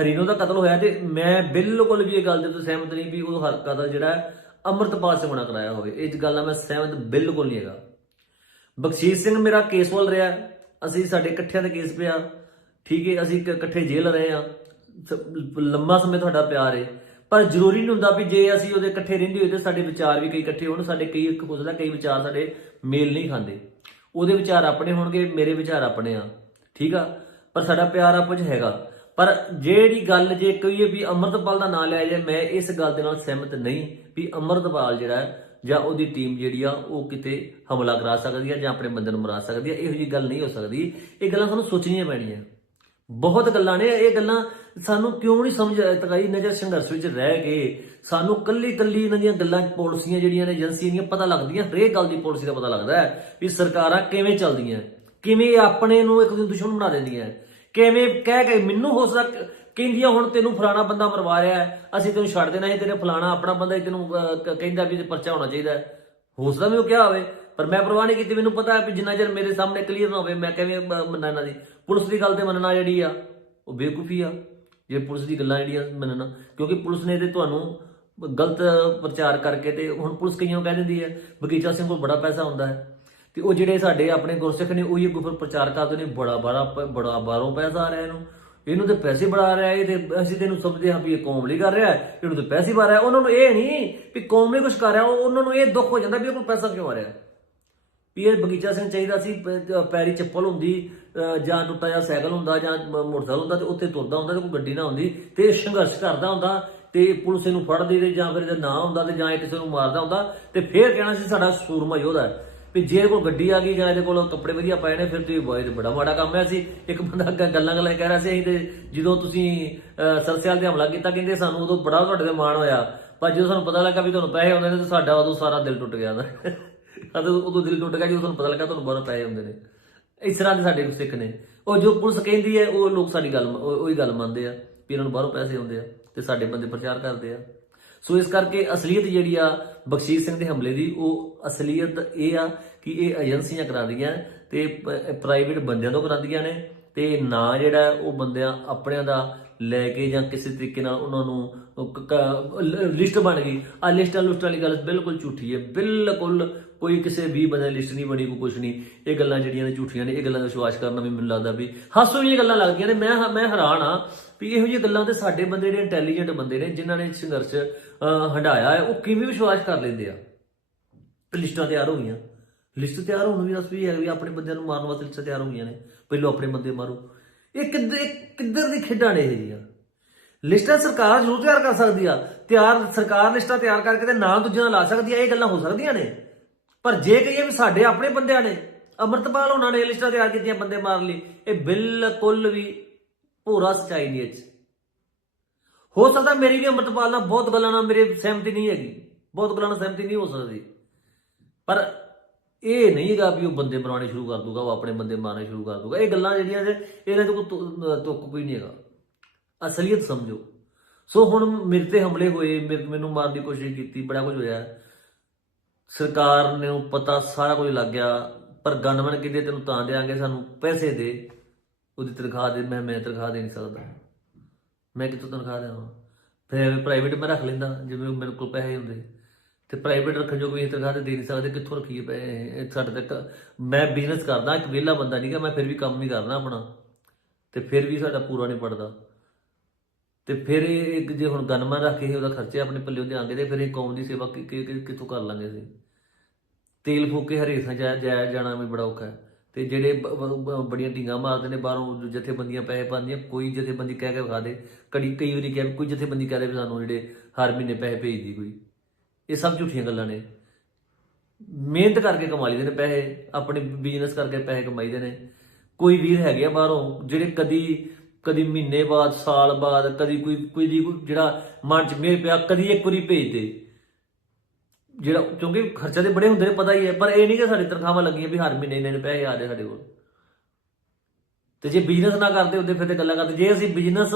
ਹਰੀਨੋ ਦਾ ਕਤਲ ਹੋਇਆ ਤੇ ਮੈਂ ਬਿਲਕੁਲ ਵੀ ਇਹ ਗੱਲ ਦੇ ਤੋਂ ਸਹਿਮਤ ਨਹੀਂ ਵੀ ਉਹ ਹਰ ਕਤਲ ਜਿਹੜਾ ਹੈ, ਅੰਮ੍ਰਿਤਪਾਲ ਸਿੰਘ ਹੋਣਾ ਕਰਾਇਆ ਹੋਵੇ। ਇਹ ਗੱਲ ਨਾਲ ਮੈਂ ਸਹਿਮਤ ਬਿਲਕੁਲ ਨਹੀਂ ਹੈਗਾ। ਬਖਸ਼ੀਸ਼ ਸਿੰਘ ਮੇਰਾ ਕੇਸ ਵੱਲ ਰਿਹਾ ਅਸੀਂ ਸਾਡੇ ਇਕੱਠਿਆਂ ਦੇ ਕੇਸ ਪਿਆ। ਠੀਕ ਹੈ, ਅਸੀਂ ਇਕ- ਇਕੱਠੇ ਜੇਲ੍ਹ ਰਹੇ ਆ ਲੰਮਾ ਸਮੇਂ ਤੁਹਾਡਾ ਪਿਆਰ ਹੈ ਪਰ ਜ਼ਰੂਰੀ ਨਹੀਂ ਹੁੰਦਾ ਵੀ ਜੇ ਅਸੀਂ ਉਹਦੇ ਇਕੱਠੇ ਰਹਿੰਦੇ ਹੋਏ ਤੇ ਸਾਡੇ ਵਿਚਾਰ ਵੀ ਕਈ ਇਕੱਠੇ ਹੋਣ, ਸਾਡੇ ਕਈ ਇੱਕ ਹੋ ਸਕਦਾ ਕਈ ਵਿਚਾਰ ਸਾਡੇ ਮੇਲ ਨਹੀਂ ਖਾਂਦੇ। ਉਹਦੇ ਵਿਚਾਰ ਆਪਣੇ ਹੋਣਗੇ, ਮੇਰੇ ਵਿਚਾਰ ਆਪਣੇ ਆ। ਠੀਕ ਆ? ਪਰ ਸਾਡਾ ਪਿਆਰ ਆਪਸ 'ਚ ਹੈਗਾ। ਪਰ ਜਿਹੜੀ ਗੱਲ ਜੇ ਕਹੀਏ ਵੀ ਅਮਰਤਪਾਲ ਦਾ ਨਾਂ ਲਿਆ ਜਾਏ, ਮੈਂ ਇਸ ਗੱਲ ਦੇ ਨਾਲ ਸਹਿਮਤ ਨਹੀਂ ਵੀ ਅਮਰਤਪਾਲ ਜਿਹੜਾ ਜਾਂ ਉਹਦੀ ਟੀਮ ਜਿਹੜੀ ਆ, ਉਹ ਕਿਤੇ ਹਮਲਾ ਕਰਾ ਸਕਦੀ ਆ ਜਾਂ ਆਪਣੇ ਬੰਦੇ ਨੂੰ ਮਰਾ ਸਕਦੀ ਹੈ ਇਹੋ ਜੀ ਗੱਲ ਨਹੀਂ ਹੋ ਸਕਦੀ। ਇਹ ਗੱਲਾਂ ਸਾਨੂੰ ਸੋਚਣੀਆਂ ਪੈਣੀਆਂ। ਬਹੁਤ ਗੱਲਾਂ ਨੇ। ਇਹ ਗੱਲਾਂ ਸਾਨੂੰ ਕਿਉਂ ਨਹੀਂ ਸਮਝ ਤਕਾਈ ਨਜ਼ਰ ਸੰਘਰਸ਼ ਵਿੱਚ ਰਹਿ ਗਏ। ਸਾਨੂੰ ਕੱਲੀ ਕੱਲੀ ਇਹਨਾਂ ਦੀਆਂ ਗੱਲਾਂ ਪਾਲਿਸੀਆਂ ਜਿਹੜੀਆਂ ਨੇ, ਏਜੰਸੀਆਂ ਦੀਆਂ ਪਤਾ ਲੱਗਦੀਆਂ। ਹਰੇਕ ਗੱਲ ਦੀ ਪਾਲਿਸੀ ਦਾ ਪਤਾ ਲੱਗਦਾ ਹੈ ਵੀ ਸਰਕਾਰਾਂ ਕਿਵੇਂ ਚੱਲਦੀਆਂ, ਕਿਵੇਂ ਆਪਣੇ ਨੂੰ ਇੱਕ ਦੂਜੇ ਦੁਸ਼ਮਣ ਬਣਾ ਦਿੰਦੀਆਂ। ਕਿਵੇਂ ਕਹਿ ਕੇ ਮੈਨੂੰ ਹੋ ਸਕਦਾ ਕਹਿੰਦੀਆਂ ਹੁਣ ਤੈਨੂੰ ਫਲਾਣਾ ਬੰਦਾ ਮਰਵਾ ਰਿਹਾ ਅਸੀਂ ਤੈਨੂੰ ਛੱਡ ਦੇਣਾ ਹੈ ਤੇਰੇ ਫਲਾਣਾ ਆਪਣਾ ਬੰਦਾ ਤੈਨੂੰ ਕਹਿੰਦਾ ਵੀ ਤੇ ਪਰਚਾ ਹੋਣਾ ਚਾਹੀਦਾ ਹੈ। ਹੋ ਸਕਦਾ ਵੀ ਉਹ ਕਿਹਾ ਹੋਵੇ, ਪਰ ਮੈਂ ਪਰਵਾਹ ਨਹੀਂ ਕੀਤੀ, ਮੈਨੂੰ ਪਤਾ ਹੈ ਵੀ ਜਿੰਨਾ ਚਿਰ ਮੇਰੇ ਸਾਹਮਣੇ ਕਲੀਅਰ ਨਾ ਹੋਵੇ, ਮੈਂ ਕਿਵੇਂ ਮੰਨਣਾ ਇਹਨਾਂ ਦੀ। ਪੁਲਿਸ ਦੀ ਗੱਲ ਤੇ ਮੰਨਣਾ ਜਿਹੜੀ ਆ, ਉਹ ਬੇਵਕੂਫੀ ਆ, ਜੇ ਪੁਲਿਸ ਦੀ ਗੱਲਾਂ ਜਿਹੜੀਆਂ ਮੰਨਣਾ, ਕਿਉਂਕਿ ਪੁਲਿਸ ਨੇ ਤੇ ਤੁਹਾਨੂੰ ਗਲਤ ਪ੍ਰਚਾਰ ਕਰਕੇ ਤੇ ਹੁਣ ਪੁਲਿਸ ਕਈਆਂ ਨੂੰ ਕਹਿ ਦਿੰਦੀ ਹੈ, ਬਗੀਚਾ ਸਿੰਘ ਕੋਲ ਬੜਾ ਪੈਸਾ ਹੁੰਦਾ ਹੈ। ਤੇ ਉਹ ਜਿਹੜੇ ਸਾਡੇ ਆਪਣੇ ਗੁਰਸਿੱਖ ਨੇ, ਉਹੀ ਅੱਗੋਂ ਫਿਰ ਪ੍ਰਚਾਰ ਕਰਦੇ ਨੇ, ਬੜਾ ਬੜਾ ਪ- ਬੜਾ ਬਾਹਰੋਂ ਪੈਸਾ ਆ ਰਿਹਾ ਇਹਨੂੰ। ਇਹਨੂੰ ਤੇ ਪੈਸੇ ਬੜਾ ਰਿਹਾ ਇਹ ਤੇ ਅਸੀਂ ਤੈਨੂੰ ਸਮਝਦੇ ਹਾਂ ਵੀ ਇਹ ਕੌਮ ਲਈ ਕਰ ਰਿਹਾ ਇਹਨੂੰ ਤੇ ਪੈਸੇ ਬਾ ਰਿਹਾ। ਉਹਨਾਂ ਨੂੰ ਇਹ ਨਹੀਂ ਵੀ ਕੌਮ ਲਈ ਕੁਝ ਕਰ ਰਿਹਾ, ਉਹ- ਉਹਨਾਂ ਨੂੰ ਇਹ ਦੁੱਖ ਹੋ ਜਾਂਦਾ ਵੀ ਉਹ ਕੋਲ ਪੈਸਾ ਕਿਉਂ ਆ ਰਿਹਾ। ਵੀ ਇਹ ਬਗੀਚਾ ਸਿੰਘ ਚਾਹੀਦਾ ਸੀ ਪੈਰੀ ਚੱਪਲ ਹੁੰਦੀ ਜਾਂ ਟੁੱਟਾ ਜਾਂ ਸਾਈਕਲ ਹੁੰਦਾ, ਜਾਂ ਮੋਟਰਸਾਈਕਲ ਹੁੰਦਾ ਤੇ ਉੱਥੇ ਤੁਰਦਾ ਹੁੰਦਾ ਤੇ ਕੋਈ ਗੱਡੀ ਨਾ ਹੁੰਦੀ, ਤੇ ਇਹ ਸੰਘਰਸ਼ ਕਰਦਾ ਹੁੰਦਾ, ਤੇ ਪੁਲਿਸ ਇਹਨੂੰ ਫੜਦੀ ਤੇ ਜਾਂ ਫਿਰ ਇਹਦਾ ਨਾਂ ਹੁੰਦਾ ਤੇ ਜਾਂ ਕਿਸੇ ਨੂੰ ਮਾਰਦਾ ਹੁੰਦਾ, ਤੇ ਫੇਰ ਕਹਿਣਾ ਸੀ ਸਾਡਾ ਸੂਰਮਾ ਯੋਧਾ ਹੈ। ਵੀ ਜੇ ਇਹਦੇ ਕੋਲ ਗੱਡੀ ਆ ਗਈ ਜਾਂ ਇਹਦੇ ਕੋਲ ਕੱਪੜੇ ਵਧੀਆ ਪਾਏ ਨੇ, ਫਿਰ ਤੁਸੀਂ ਬੋਏ ਤੇ ਬੜਾ ਮਾੜਾ ਕੰਮ ਹੈ ਸੀ ਇੱਕ ਬੰਦਾ ਗ- ਗੱਲਾਂ ਗੱਲਾਂ ਕਹਿ ਰਿਹਾ ਸੀ, ਅਸੀਂ ਤੇ ਜਦੋਂ ਤੁਸੀਂ ਸਰਸਿਆਲ ਤੇ ਹਮਲਾ ਕੀਤਾ ਕਹਿੰਦੇ ਸਾਨੂੰ ਉਦੋਂ ਬੜਾ ਤੁਹਾਡੇ ਤੇ ਮਾਣ ਹੋਇਆ। ਪਰ ਜਦੋਂ ਸਾਨੂੰ ਪਤਾ ਲੱਗਾ ਵੀ ਤੁਹਾਨੂੰ ਪੈਸੇ ਆਉਂਦੇ ਨੇ, ਤੇ ਸਾਡਾ ਉਦੋਂ ਸਾਰਾ ਦਿਲ ਟੁੱਟ ਗਿਆ ਨਾ। ਉਦੋਂ ਉਦੋਂ ਦਿਲ ਟੁੱਟ ਗਿਆ ਜਦੋਂ ਤੁਹਾਨੂੰ ਪਤਾ ਲੱਗਾ ਤੁਹਾਨੂੰ ਬਹੁਤ ਪੈਸੇ ਆਉਂਦੇ ਨੇ। ਇਸ ਤਰ੍ਹਾਂ ਦੇ ਸਾਡੇ ਸਿੱਖ ਨੇ। ਉਹ ਜੋ ਪੁਲਿਸ ਕਹਿੰਦੀ ਹੈ, ਉਹ ਲੋਕ ਸਾਡੀ ਗੱਲ, ਉਹੀ ਗੱਲ ਮੰਨਦੇ ਆ ਵੀ ਇਹਨਾਂ ਨੂੰ ਬਾਹਰੋਂ ਪੈਸੇ ਆਉਂਦੇ ਆ ਤੇ ਸਾਡੇ ਬੰਦੇ ਪ੍ਰਚਾਰ ਕਰਦੇ ਆ। ਸੋ ਇਸ ਕਰਕੇ ਅਸਲੀਅਤ ਜਿਹੜੀ ਆ ਬਖਸ਼ੀਸ਼ ਸਿੰਘ ਦੇ ਹਮਲੇ ਦੀ, ਉਹ ਅਸਲੀਅਤ ਇਹ ਆ ਕਿ ਇਹ ਏਜੰਸੀਆਂ ਕਰਾਉਂਦੀਆਂ ਰਹੀਆਂ ਤੇ ਪ੍ਰਾਈਵੇਟ ਬੰਦਿਆਂ ਤੋਂ ਕਰਾਉਂਦੀਆਂ ਨੇ ਤੇ ਨਾ ਜਿਹੜਾ ਉਹ ਬੰਦਿਆਂ ਆਪਣਿਆਂ ਦਾ ਲੈ ਕੇ ਜਾਂ ਕਿਸੇ ਤਰੀਕੇ ਨਾਲ ਉਹਨਾਂ ਨੂੰ ਲਿਸਟ ਬਣ ਗਈ। ਆ ਲਿਸਟਾਂ ਲੁਸਟਾਂ ਵਾਲੀ ਗੱਲ ਬਿਲਕੁਲ ਝੂਠੀ ਹੈ, ਬਿਲਕੁਲ ਕੋਈ ਕਿਸੇ ਵੀ ਬੰਦੇ ਲਿਸਟ ਨਹੀਂ ਬਣੀ, ਕੋਈ ਕੁਛ ਨਹੀਂ। ਇਹ ਗੱਲਾਂ ਜਿਹੜੀਆਂ ਨੇ ਝੂਠੀਆਂ ਨੇ, ਇਹ ਗੱਲਾਂ ਦਾ ਵਿਸ਼ਵਾਸ ਕਰਨਾ ਵੀ ਮੈਨੂੰ ਲੱਗਦਾ ਵੀ ਹਾਸੋ ਇਹ ਗੱਲਾਂ ਲੱਗਦੀਆਂ ਨੇ। ਮੈਂ ਮੈਂ ਹੈਰਾਨ ਆ ਵੀ ਇਹੋ ਜਿਹੀਆਂ ਗੱਲਾਂ ਤੇ ਸਾਡੇ ਬੰਦੇ ਜਿਹੜੇ ਇੰਟੈਲੀਜੈਂਟ ਬੰਦੇ ਨੇ ਜਿਨ੍ਹਾਂ ਨੇ ਸੰਘਰਸ਼ ਅਹ, ਹੈ ਉਹ ਕਿਵੇਂ ਵਿਸ਼ਵਾਸ ਕਰ ਲੈਂਦੇ ਆ? ਤੇ ਲਿਸਟਾਂ ਤਿਆਰ ਹੋ ਗਈਆਂ। ਲਿਸਟ ਤਿਆਰ ਹੋਣ ਵੀ ਦੱਸ ਵੀ ਹੈ ਵੀ ਆਪਣੇ ਬੰਦਿਆਂ ਨੂੰ ਮਾਰਨ ਵਾਸਤੇ ਲਿਸਟਾਂ ਤਿਆਰ ਹੋ ਗਈਆਂ ਨੇ। ਪਹਿਲਾਂ ਆਪਣੇ ਬੰਦੇ ਮਾਰੋ। ਇਹ ਕਿੱਧਰ ਕਿੱਧਰ ਦੀ ਖੇਡਾਂ ਨੇ ਇਹ ਜੀਆਂ? ਲਿਸਟਾਂ ਸਰਕਾਰ ਜ਼ਰੂਰ ਤਿਆਰ ਕਰ ਸਕਦੀ ਆ। ਤਿਆਰ ਸਰਕਾਰ ਲਿਸਟਾਂ ਤਿਆਰ ਕਰਕੇ ਤੇ ਨਾਂ ਦੂਜਿਆਂ ਦਾ ਲਾ ਸਕਦੀ ਆ ਇਹ ਗੱਲਾਂ ਹੋ ਸਕਦੀਆਂ ਨੇ। ਪਰ ਜੇ ਕਹੀਏ ਵੀ ਸਾਡੇ ਆਪਣੇ ਬੰਦਿਆਂ ਨੇ ਅਮਰਤਪਾਲ ਉਹਨਾਂ ਨੇ ਇਹ ਲਿਸਟਾਂ ਤਿਆਰ ਕੀਤੀਆਂ ਬੰਦੇ ਮਾਰਨ ਲਈ ਇਹ ਬਿਲਕੁਲ ਵੀ ਪੂਰਾ ਸਚਾਈ ਨਹੀਂ ਇਹ 'ਚ। ਹੋ ਸਕਦਾ ਮੇਰੀ ਵੀ ਅਮਰਤਪਾਲ ਨਾਲ ਬਹੁਤ ਗੱਲਾਂ ਨਾਲ ਮੇਰੇ ਸਹਿਮਤੀ ਨਹੀਂ ਹੈਗੀ। ਬਹੁਤ ਗੱਲਾਂ ਨਾਲ ਸਹਿਮਤੀ ਨਹੀਂ ਹੋ ਸਕਦੀ। ਪਰ ਇਹ ਨਹੀਂ ਹੈਗਾ ਵੀ ਉਹ ਬੰਦੇ ਬਣਾਉਣੇ ਸ਼ੁਰੂ ਕਰ ਦੂਗਾ, ਉਹ ਆਪਣੇ ਬੰਦੇ ਮਾਰਨੇ ਸ਼ੁਰੂ ਕਰ ਦੂਗਾ। ਇਹ ਗੱਲਾਂ ਜਿਹੜੀਆਂ ਨੇ, ਇਹਨਾਂ ਤੋਂ ਕੋਈ ਤੁੱਕ ਕੋਈ ਨਹੀਂ ਹੈਗਾ। ਅਸਲੀਅਤ ਸਮਝੋ। ਸੋ ਹੁਣ ਮੇਰੇ ਤੇ ਹਮਲੇ ਹੋਏ, ਮੇਰੇ- ਮੈਨੂੰ ਮਾਰਨ ਦੀ ਕੋਸ਼ਿਸ਼ ਕੀਤੀ, ਬੜਾ ਕੁਝ ਹੋਇਆ। ਸਰਕਾਰ ਨੇ ਉਹ ਪਤਾ ਸਾਰਾ ਕੁਝ ਲੱਗ ਗਿਆ, ਪਰ ਗਨਮਨ ਕਿਤੇ ਤੈਨੂੰ ਤਾਂ ਦੇਾਂਗੇ ਸਾਨੂੰ ਪੈਸੇ ਦੇ। ਉਹਦੀ ਤਨਖਾਹ ਦੇ ਮੈਂ ਮੈਂ ਤਨਖਾਹ ਦੇ ਨਹੀਂ ਸਕਦਾ। ਮੈਂ ਕਿੱਥੋਂ ਤਨਖਾਹ ਦੇਵਾਂ? ਫਿਰ ਐਵੇਂ ਪ੍ਰਾਈਵੇਟ ਮੈਂ ਰੱਖ ਲੈਂਦਾ, ਜਿਵੇਂ ਮੇਰੇ ਕੋਲ ਪੈਸੇ ਹੁੰਦੇ। ਤੇ ਪ੍ਰਾਈਵੇਟ ਰੱਖਣ ਜੋ ਕੋਈ ਤਨਖਾਹ ਤੇ ਦੇ ਨਹੀਂ ਸਕਦੇ, ਕਿੱਥੋਂ ਰੱਖੀਏ ਪੈਸੇ? ਇਹ ਸਾਡੇ ਤੱਕ ਮੈਂ ਬਿਜ਼ਨਸ ਕਰਦਾ, ਇੱਕ ਵਿਹਲਾ ਬੰਦਾ ਨਹੀਂਗਾ ਮੈਂ ਫਿਰ ਵੀ ਕੰਮ ਨਹੀਂ ਕਰਨਾ ਆਪਣਾ। ਤੇ ਫਿਰ ਵੀ ਸਾਡਾ ਪੂਰਾ ਨਹੀਂ ਪੜਦਾ। ਤੇ ਫਿਰ ਇਹ ਇੱਕ ਜੇ ਹੁਣ ਗਨਮੈਨ ਰੱਖ ਕੇ ਉਹਦਾ ਖਰਚੇ ਆਪਣੇ ਪੱਲੇ ਉਹਦੇ ਆਂਗੇ ਤੇ ਫਿਰ ਇਹ ਕੌਮ ਦੀ ਸੇਵਾ ਕਿੱਥੋਂ ਕਰ ਲਾਂਗੇ ਅਸੀਂ? ਤੇਲ ਫੂਕ ਕੇ ਹਰੇਕ ਥਾਂ ਜਾ ਜਾਣਾ ਵੀ ਬੜਾ ਔਖਾ ਹੈ। ਤੇ ਜਿਹੜੇ ਬ- ਬ- ਬੜੀਆਂ ਢੀਂਗਾਂ ਮਾਰਦੇ ਨੇ ਬਾਹਰੋਂ ਜਥੇਬੰਦੀਆਂ ਪੈਸੇ ਪਾਉਂਦੀਆਂ, ਕੋਈ ਜਥੇਬੰਦੀ ਕਹਿ ਕੇ ਵਿਖਾ ਦੇ। ਕੜੀ, ਕਈ ਵਾਰੀ ਕਹਿ ਕੋਈ ਜਥੇਬੰਦੀ ਕਹਿ ਦੇ ਵੀ ਸਾਨੂੰ ਜਿਹੜੇ ਹਰ ਮਹੀਨੇ ਪੈਸੇ ਭੇਜਦੀ ਕੋਈ। ਇਹ ਸਭ ਝੂਠੀਆਂ ਗੱਲਾਂ ਨੇ। ਮਿਹਨਤ ਕਰਕੇ ਕਮਾ ਲਈਦੇ ਨੇ ਪੈਸੇ, ਆਪਣੇ ਬਿਜ਼ਨਸ ਕਰਕੇ ਪੈਸੇ ਕਮਾਈਦੇ ਨੇ। ਕੋਈ ਵੀਰ ਹੈਗੇ ਆ ਬਾਹਰੋਂ, ਜਿਹੜੇ ਕਦੀ ਕਦੀ ਮਹੀਨੇ ਬਾਅਦ, ਸਾਲ ਬਾਅਦ, ਕਦੀ ਕੋਈ ਕੋਈ ਜੀ ਕੋਈ ਜਿਹੜਾ ਮਨ ਚ ਮੇਰ ਪਿਆ, ਕਦੀ ਇੱਕ ਵਾਰੀ ਭੇਜਦੇ ਜਿਹੜਾ ਕਿਉਂਕਿ ਖਰਚਾ ਤੇ ਬੜੇ ਹੁੰਦੇ ਨੇ, ਪਤਾ ਹੀ ਹੈ, ਪਰ ਇਹ ਨਹੀਂ ਕਿ ਸਾਡੀ ਤਨਖਾਹਾਂ ਲੱਗੀਆਂ ਵੀ ਹਰ ਮਹੀਨੇ ਇੰਨੇ ਇੰਨੇ ਪੈਸੇ ਆ ਰਹੇ ਸਾਡੇ ਕੋਲ। ਤੇ ਜੇ ਬਿਜ਼ਨਸ ਨਾ ਕਰਦੇ ਹੁੰਦੇ, ਫਿਰ ਤੇ ਗੱਲਾਂ ਕਰਦੇ। ਜੇ ਅਸੀਂ ਬਿਜ਼ਨਸ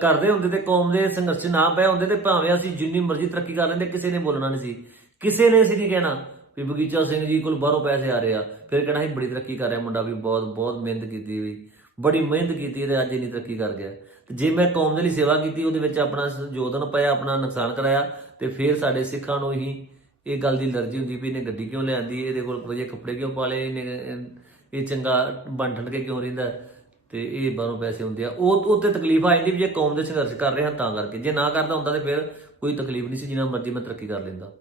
ਕਰਦੇ ਹੁੰਦੇ ਤੇ ਕੌਮ ਦੇ ਸੰਘਰਸ਼ ਨਾ ਪਏ ਹੁੰਦੇ ਤੇ ਭਾਵੇਂ ਅਸੀਂ ਜਿੰਨੀ ਮਰਜ਼ੀ ਤਰੱਕੀ ਕਰ ਲੈਂਦੇ, ਕਿਸੇ ਨੇ ਬੋਲਣਾ ਨਹੀਂ ਸੀ। ਕਿਸੇ ਨੇ ਸੀ ਨਹੀਂ ਕਹਿਣਾ? ਵੀ ਬਗੀਚਾ ਸਿੰਘ ਜੀ ਕੋਲ ਬਾਹਰੋਂ ਪੈਸੇ ਆ ਰਹੇ ਆ। ਫਿਰ ਕਹਿਣਾ ਸੀ ਬੜੀ ਤਰੱਕੀ ਕਰ ਰਿਹਾ ਮੁੰਡਾ, ਵੀ ਬਹੁਤ ਬਹੁਤ ਮਿਹਨਤ ਕੀਤੀ ਵੀ। ਬੜੀ ਮਿਹਨਤ ਕੀਤੀ ਤੇ ਅੱਜ ਇੰਨੀ ਤਰੱਕੀ ਕਰ ਗਿਆ। ਜੇ ਮੈਂ ਕੌਮ ਦੇ ਲਈ ਸੇਵਾ ਕੀਤੀ, ਉਹਦੇ ਵਿੱਚ ਆਪਣਾ ਯੋਗਦਾਨ ਪਾਇਆ, ਆਪਣਾ ਨੁਕਸਾਨ ਕਰਾਇਆ, ਤੇ ਫਿਰ ਸਾਡੇ ਸਿੱਖਾਂ ਨੂੰ ਹੀ ਇਹ ਗੱਲ ਦੀ ਅਲਰਜੀ ਹੁੰਦੀ ਵੀ ਇਹਨੇ ਗੱਡੀ ਕਿਉਂ ਲਿਆਂਦੀ, ਇਹਦੇ ਕੋਲ ਵਧੀਆ ਕੱਪੜੇ ਕਿਉਂ ਪਾ ਲਏ, ਇਹਨੇ, ਇਹ ਚੰਗਾ ਬਣ ਠੰਡ ਕੇ ਕਿਉਂ ਰਹਿੰਦਾ, ਤੇ ਇਹ ਬਾਹਰੋਂ ਪੈਸੇ ਹੁੰਦੇ ਆ। ਉਹ ਉਹ ਤਕਲੀਫ ਆ ਜਾਂਦੀ ਵੀ ਜੇ ਕੌਮ ਦੇ ਸੰਘਰਸ਼ ਕਰ ਰਹੇ ਹਾਂ ਤਾਂ ਕਰਕੇ। ਜੇ ਨਾ ਕਰਦਾ ਹੁੰਦਾ ਤੇ ਫਿਰ ਕੋਈ ਤਕਲੀਫ ਨਹੀਂ ਸੀ ਜਿੰਨਾ ਮਰਜ਼ੀ ਮੈਂ ਤਰੱਕੀ ਕਰ ਲੈਂਦਾ।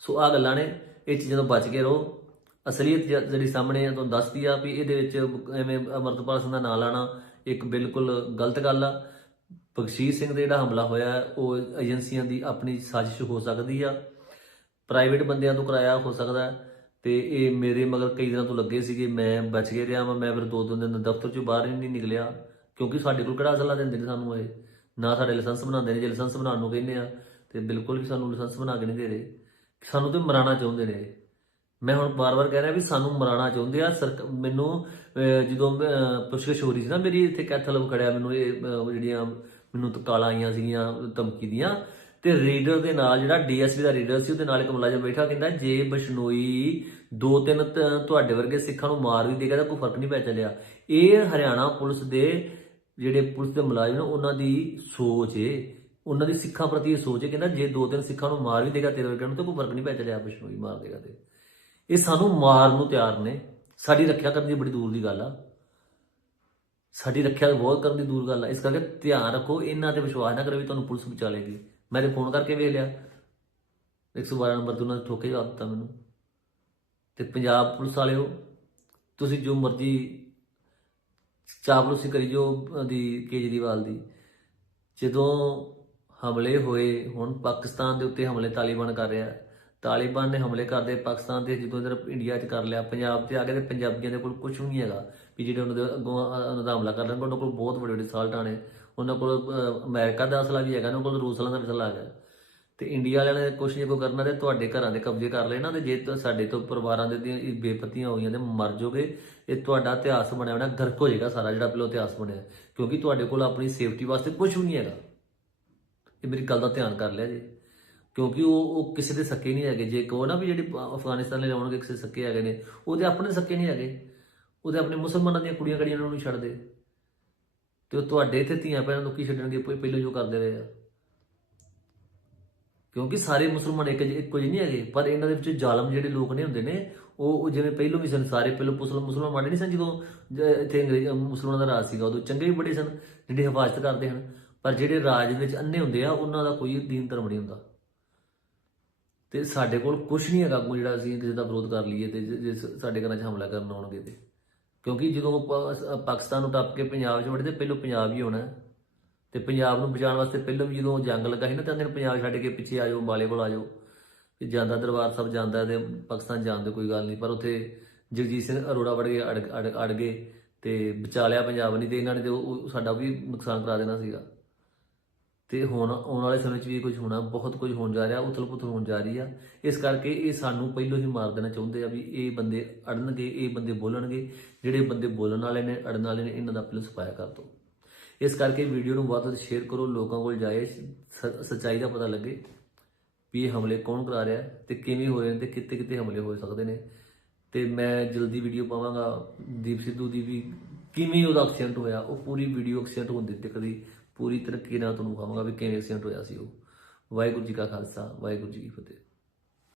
ਸੋ ਆ ਗੱਲਾਂ ਨੇ, ਇਹ ਚੀਜ਼ਾਂ ਤੋਂ ਬਚ ਕੇ ਰਹੋ। ਅਸਲੀਅਤ ਜ- ਜਿਹੜੀ ਸਾਹਮਣੇ ਆ, ਤੁਹਾਨੂੰ ਦੱਸਦੀ ਆ ਵੀ ਇਹਦੇ ਵਿੱਚ ਐਵੇਂ ਅਮਰਤਪਾਲ ਸਿੰਘ ਦਾ ਨਾਂ ਲਾਣਾ ਇੱਕ ਬਿਲਕੁਲ ਗਲਤ ਗੱਲ ਆ। ਬਖਸ਼ੀਸ਼ ਸਿੰਘ ਦੇ ਜਿਹੜਾ ਹਮਲਾ ਹੋਇਆ, ਉਹ ਏਜੰਸੀਆਂ ਦੀ ਆਪਣੀ ਸਾਜ਼ਿਸ਼ ਹੋ ਸਕਦੀ ਆ। ਪ੍ਰਾਈਵੇਟ ਬੰਦਿਆਂ ਤੋਂ ਕਰਾਇਆ ਹੋ ਸਕਦਾ ਹੈ। ਤੇ ਇਹ ਮੇਰੇ ਮਗਰ ਕਈ ਦਿਨਾਂ ਤੋਂ ਲੱਗੇ ਸੀਗੇ। ਮੈਂ ਬਚ ਕੇ ਰਿਹਾ ਵਾਂ। ਮੈਂ ਫਿਰ ਦੋ ਦੋ ਦਿਨ ਦਫ਼ਤਰ ਚੋਂ ਬਾਹਰ ਹੀ ਨਹੀਂ ਨਿਕਲਿਆ, ਕਿਉਂਕਿ ਸਾਡੇ ਕੋਲ ਕਿਹੜਾ ਅਸਲਾ ਦਿੰਦੇ ਨੇ ਸਾਨੂੰ ਇਹ? ਨਾ ਸਾਡੇ ਲਾਇਸੈਂਸ ਬਣਾਉਂਦੇ ਨੇ। ਜੇ ਲਾਇਸੈਂਸ ਬਣਾਉਣ ਨੂੰ ਕਹਿੰਦੇ ਆ, ਤੇ ਬਿਲਕੁਲ ਵੀ ਸਾਨੂੰ ਲਾਇਸੈਂਸ ਬਣਾ ਕੇ ਨਹੀਂ ਦੇ ਰਹੇ। ਸਾਨੂੰ ਤੇ ਮਰਾਣਾ ਚਾਹੁੰਦੇ ਨੇ ਇਹ। ਮੈਂ ਹੁਣ ਬਾਰ-ਬਾਰ ਕਹਿ ਰਿਹਾ ਵੀ ਸਾਨੂੰ ਮਰਾਣਾ ਚਾਹੁੰਦੇ ਆ ਸਰਕ- ਮੈਨੂੰ ਜਦੋਂ ਅਹ, ਹੋ ਰਹੀ ਸੀ ਨਾ ਮੇਰੀ ਇੱਥੇ ਕੈਥਲ ਖੜਿਆ ਮੈਨੂੰ ਇਹ ਜਿਹੜੀਆਂ ਮੈਨੂੰ ਤਕਾਲਾਂ ਆਈਆਂ ਸੀਗੀਆਂ ਧਮਕੀ ਦੀਆਂ ਤੇ ਰੀਡਰ ਦੇ ਨਾਲ ਜਿਹੜਾ ਡੀਐਸਪੀ ਦਾ ਰੀਡਰ ਸੀ ਉਹਦੇ ਨਾਲ ਇੱਕ ਮੁਲਾਜ਼ਮ ਬੈਠਾ ਕਹਿੰਦਾ ਜੇ ਬਸ਼ਨੋਈ ਦੋ ਤਿੰਨ ਤ- ਤੁਹਾਡੇ ਵਰਗੇ ਸਿੱਖਾਂ ਨੂੰ ਮਾਰ ਵੀ ਦੇਗਾ ਤਾਂ ਕੋਈ ਫ਼ਰਕ ਨਹੀਂ ਪੈ ਚੱਲਿਆ। ਇਹ ਹਰਿਆਣਾ ਪੁਲਿਸ ਦੇ ਜਿਹੜੇ ਪੁਲਿਸ ਦੇ ਮੁਲਾਜ਼ਮ ਨੇ ਉਹਨਾਂ ਦੀ ਸੋਚ ਏ। ਉਹਨਾਂ ਦੀ ਸਿੱਖਾਂ ਪ੍ਰਤੀ ਇਹ ਸੋਚ ਹੈ ਕਹਿੰਦਾ ਜੇ ਦੋ ਤਿੰਨ ਸਿੱਖਾਂ ਨੂੰ ਮਾਰ ਵੀ ਦੇਗਾ ਤੇਰੇ ਵਰਗੇ ਨੂੰ ਤਾਂ ਕੋਈ ਫ਼ਰਕ ਨਹੀਂ ਪੈ ਚੱਲਿਆ ਬਸ਼ਨੋਈ ਮਾਰ ਦੇਗਾ ਤੇ। ਇਹ ਸਾਨੂੰ ਮਾਰਨ ਨੂੰ ਤਿਆਰ ਨੇ। ਸਾਡੀ ਰੱਖਿਆ ਕਰਨ ਦੀ ਬੜੀ ਦੂਰ ਦੀ ਗੱਲ ਆ। ਸਾਡੀ ਰੱਖਿਆ ਬਹੁਤ ਕਰਨ ਦੀ ਦੂਰ ਗੱਲ ਆ। ਇਸ ਕਰਕੇ ਧਿਆਨ ਰੱਖੋ, ਇਹਨਾਂ ਤੇ ਵਿਸ਼ਵਾਸ ਨਾ ਕਰੋ ਵੀ ਤੁਹਾਨੂੰ ਪੁਲਿਸ ਬਚਾ ਲੇਗੀ ਮੈਂ ਤੇ ਫੋਨ ਕਰਕੇ ਵੇਖ ਲਿਆ। 112 ਨੰਬਰ ਤੋਂ ਉਹਨਾਂ ਨੇ ਠੋਕੇ ਜਵਾਬ ਦਿੱਤਾ ਮੈਨੂੰ। ਤੇ ਪੰਜਾਬ ਪੁਲਿਸ ਵਾਲਿਓ, ਤੁਸੀਂ ਜੋ ਮਰਜ਼ੀ ਚਾਪਲੂਸੀ ਕਰੀ ਜੋ ਦੀ ਕੇਜਰੀਵਾਲ ਦੀ। ਜਦੋਂ ਹਮਲੇ ਹੋਏ, ਹੁਣ ਪਾਕਿਸਤਾਨ ਦੇ ਉੱਤੇ ਹਮਲੇ ਤਾਲਿਬਾਨ ਕਰ ਰਿਹਾ। ਤਾਲਿਬਾਨ ਨੇ ਹਮਲੇ ਕਰਦੇ ਪਾਕਿਸਤਾਨ ਤੇ ਜਦੋਂ ਇਧਰ ਇੰਡੀਆ 'ਚ ਕਰ ਲਿਆ ਪੰਜਾਬ ਤੇ ਆ ਕੇ ਤੇ ਪੰਜਾਬੀਆਂ ਦੇ ਕੋਲ ਕੁਝ ਵੀ ਨਹੀਂ ਹੈਗਾ। ਵੀ ਜਿਹੜੇ ਉਹਨਾਂ ਦੇ ਅੱਗੋਂ ਉਹਨਾਂ ਦਾ ਹਮਲਾ ਕਰ ਲੈਣ ਉਹਨਾਂ ਕੋਲ ਬਹੁਤ ਵੱਡੇ ਵੱਡੇ ਸਾਲਟਾਂ ਨੇ ਉਹਨਾਂ ਕੋਲ ਅ, ਅਮਰੀਕਾ ਦਾ ਅਸਲਾ ਵੀ ਹੈਗਾ ਉਹਨਾਂ ਕੋਲ ਰੂਸ ਵਾਲਾ ਦਾ ਵੀ ਅਸਲਾ ਹੈਗਾ। ਤੇ ਇੰਡੀਆ ਵਾਲਿਆਂ ਨੇ ਕੁਛ ਨਹੀਂ ਕੋ ਕਰਨਾ ਤੇ ਤੁਹਾਡੇ ਘਰਾਂ ਦੇ ਕਬਜ਼ੇ ਕਰ ਲੈਣਾ ਤੇ ਜੇ ਸਾਡੇ ਤੋਂ ਪਰਿਵਾਰਾਂ ਦੇ ਬੇਪਤੀਆਂ ਹੋ ਗਈਆਂ ਹੋਈਆਂ ਤੇ ਮਰ ਜਾਓਗੇ ਇਹ ਤੁਹਾਡਾ ਇਤਿਹਾਸ ਬਣਿਆ ਹੋਣਾ ਗਰਕ ਹੋ ਜਾਏਗਾ ਸਾਰਾ ਜਿਹੜਾ ਪਹਿਲਾਂ ਇਤਿਹਾਸ ਬਣਿਆ। ਕਿਉਂਕਿ ਤੁਹਾਡੇ ਕੋਲ ਆਪਣੀ ਸੇਫਟੀ ਵਾਸਤੇ ਕੁਝ ਵੀ ਨਹੀਂ ਹੈਗਾ। ਇਹ ਮੇਰੀ ਗੱਲ ਦਾ ਧਿਆਨ ਕਰ ਲਿਆ ਜੀ। ਕਿਉਂਕਿ ਉਹ ਉਹ ਕਿਸੇ ਦੇ ਸੱਕੇ ਨਹੀਂ ਹੈਗੇ। ਜੇ ਕਹੋ ਨਾ ਵੀ ਜਿਹੜੇ ਅਫਗਾਨਿਸਤਾਨ ਲੈ ਆਉਣਗੇ, ਕਿਸੇ ਦੇ ਸੱਕੇ ਹੈਗੇ ਨੇ, ਉਹਦੇ ਆਪਣੇ ਸੱਕੇ ਨਹੀਂ ਹੈਗੇ। ਉਹਦੇ ਆਪਣੇ ਮੁਸਲਮਾਨਾਂ ਦੀਆਂ ਕੁੜੀਆਂ ਕੜੀਆਂ ਉਹਨਾਂ ਨੂੰ ਨਹੀਂ ਛੱਡਦੇ। ਤੇ ਉਹ ਤੁਹਾਡੇ ਇੱਥੇ ਧੀਆਂ ਭੈਣਾਂ ਨੂੰ ਕੀ ਛੱਡਣਗੇ? ਪਹਿ- ਪਹਿਲਾਂ ਜੋ ਕਰਦੇ ਰਹੇ ਆ। ਕਿਉਂਕਿ ਸਾਰੇ ਮੁਸਲਮਾਨ ਇੱਕ, ਇੱਕੋ ਜਿਹੇ ਨਹੀਂ ਹੈਗੇ। ਪਰ ਇਹਨਾਂ ਦੇ ਵਿੱਚ ਜ਼ਾਲਮ ਜਿਹੜੇ ਲੋਕ ਨੇ ਹੁੰਦੇ ਨੇ, ਉਹ ਉਹ ਜਿਵੇਂ ਪਹਿਲੋਂ ਵੀ ਸਨ ਸਾਰੇ। ਪਹਿਲੋਂ ਮੁਸਲਮਾਨ ਮੁਸਲਮਾਨ ਮਾੜੇ ਨਹੀਂ ਸਨ ਜਦੋਂ, ਜ- ਇੱਥੇ ਅੰਗਰੇਜ਼ ਮੁਸਲਮਾਨਾਂ ਦਾ ਰਾਜ ਸੀਗਾ, ਉਦੋਂ ਚੰਗੇ ਵੀ ਬੜੇ ਸਨ, ਜਿਹੜੇ ਹਿਫਾਜ਼ਤ ਕਰਦੇ ਹਨ। ਪਰ ਜਿਹੜੇ ਰਾਜ ਦੇ ਵਿੱਚ ਅੰਨੇ ਹੁੰਦੇ ਆ, ਉਹਨਾਂ ਦਾ ਕੋਈ ਦੀਨ ਧਰਮ ਨਹੀਂ ਹੁੰਦਾ। ਤੇ ਸਾਡੇ ਕੋਲ ਕੁਝ ਨਹੀਂ ਹੈਗਾ ਕੋਈ ਜਿਹੜਾ ਅਸੀਂ ਕਿਸੇ ਦਾ ਵਿਰੋਧ ਕਰ ਲਈਏ ਤੇ ਜੇ- ਸਾਡੇ ਘਰਾਂ 'ਚ ਹਮਲਾ ਕਰਨ ਆਉਣਗੇ ਤੇ। ਕਿਉਂਕਿ ਜਦੋਂ ਪਾਕਿਸਤਾਨ ਨੂੰ ਟੱਪ ਕੇ ਪੰਜਾਬ 'ਚ ਵੜਦੇ ਪਹਿਲੋਂ ਪੰਜਾਬ ਹੀ ਹੋਣਾ। ਹੈ। ਤੇ ਪੰਜਾਬ ਨੂੰ ਬਚਾਉਣ ਵਾਸਤੇ ਪਹਿਲਾਂ ਵੀ ਜਦੋਂ ਜੰਗ ਲੱਗਾ ਸੀ ਨਾ, ਤਾਂ ਅੰਦਰ ਪੰਜਾਬ ਛੱਡ ਕੇ ਪਿੱਛੇ ਆ ਜਾਓ, ਅੰਬਾਲੇ ਕੋਲ ਆ ਜਾਓ। ਤੇ ਜਾਂਦਾ ਦਰਬਾਰ ਸਾਹਿਬ ਜਾਂਦਾ ਤੇ ਪਾਕਿਸਤਾਨ ਜਾਣ ਦੀ ਕੋਈ ਗੱਲ ਨਹੀਂ। ਪਰ ਉੱਥੇ ਜਗਜੀਤ ਸਿੰਘ ਅਰੋੜਾ ਵੜ ਗਏ ਅੜ ਅੜ ਅੜ ਗਏ ਤੇ ਬਚਾ ਲਿਆ ਪੰਜਾਬ ਨਹੀਂ ਤੇ ਇਹਨਾਂ ਨੇ ਤੇ ਉਹ- ਉਹ ਸਾਡਾ ਵੀ ਨੁਕਸਾਨ ਕਰਾ ਦੇਣਾ ਸੀਗਾ। ਤੇ ਹੁਣ ਆਉਣ ਵਾਲੇ ਸਮੇਂ 'ਚ ਵੀ ਕੁਝ ਹੋਣਾ, ਬਹੁਤ ਕੁਝ ਹੋਣ ਜਾ ਰਿਹਾ, ਉਥਲ-ਪੁਥਲ ਹੋਣ ਜਾ ਰਹੀ ਆ। ਇਸ ਕਰਕੇ ਇਹ ਸਾਨੂੰ ਪਹਿਲੋਂ ਹੀ ਮਾਰ ਦੇਣਾ ਚਾਹੁੰਦੇ ਆ ਵੀ ਇਹ ਬੰਦੇ ਅੜਨਗੇ, ਇਹ ਬੰਦੇ ਬੋਲਣਗੇ, ਜਿਹੜੇ ਬੰਦੇ ਬੋਲਣ ਵਾਲੇ ਨੇ, ਅੜਨ ਵਾਲੇ ਨੇ, ਇਹਨਾਂ ਦਾ ਪਹਿਲਾਂ ਸਫਾਇਆ ਕਰ ਦਿਓ ਇਸ ਕਰਕੇ ਵੀਡੀਓ ਨੂੰ ਵੱਧ ਤੋਂ ਵੱਧ ਸ਼ੇਅਰ ਕਰੋ, ਲੋਕਾਂ ਕੋਲ ਜਾਏ, ਸ- ਸੱਚਾਈ ਦਾ ਪਤਾ ਲੱਗੇ ਵੀ ਇਹ ਹਮਲੇ ਕੌਣ ਕਰਾ ਰਿਹਾ ਹੈ ਤੇ ਕਿਵੇਂ ਹੋ ਰਹੇ ਨੇ ਤੇ ਕਿੱਥੇ ਕਿੱਥੇ ਹਮਲੇ ਹੋ ਸਕਦੇ ਨੇ। ਤੇ ਮੈਂ ਜਲਦੀ ਵੀਡੀਓ ਪਾਵਾਂਗਾ, ਦੀਪ ਸਿੱਧੂ ਦੀ ਵੀ ਕਿਵੇਂ ਉਹਦਾ ਐਕਸੀਡੈਂਟ ਹੋਇਆ, ਉਹ ਪੂਰੀ ਵੀਡੀਓ ਐਕਸੀਡੈਂਟ ਹੋਣ ਦੀ ਕਦੀ ਪੂਰੀ ਤਰੀਕੇ ਨਾਲ ਤੁਹਾਨੂੰ ਕਹਾਂਗਾ ਵੀ ਕਿਵੇਂ ਐਕਸੀਡੈਂਟ ਹੋਇਆ ਸੀ ਉਹ। ਵਾਹਿਗੁਰੂ ਜੀ ਕਾ ਖਾਲਸਾ, ਵਾਹਿਗੁਰੂ ਜੀ ਕੀ ਫਤਿਹ।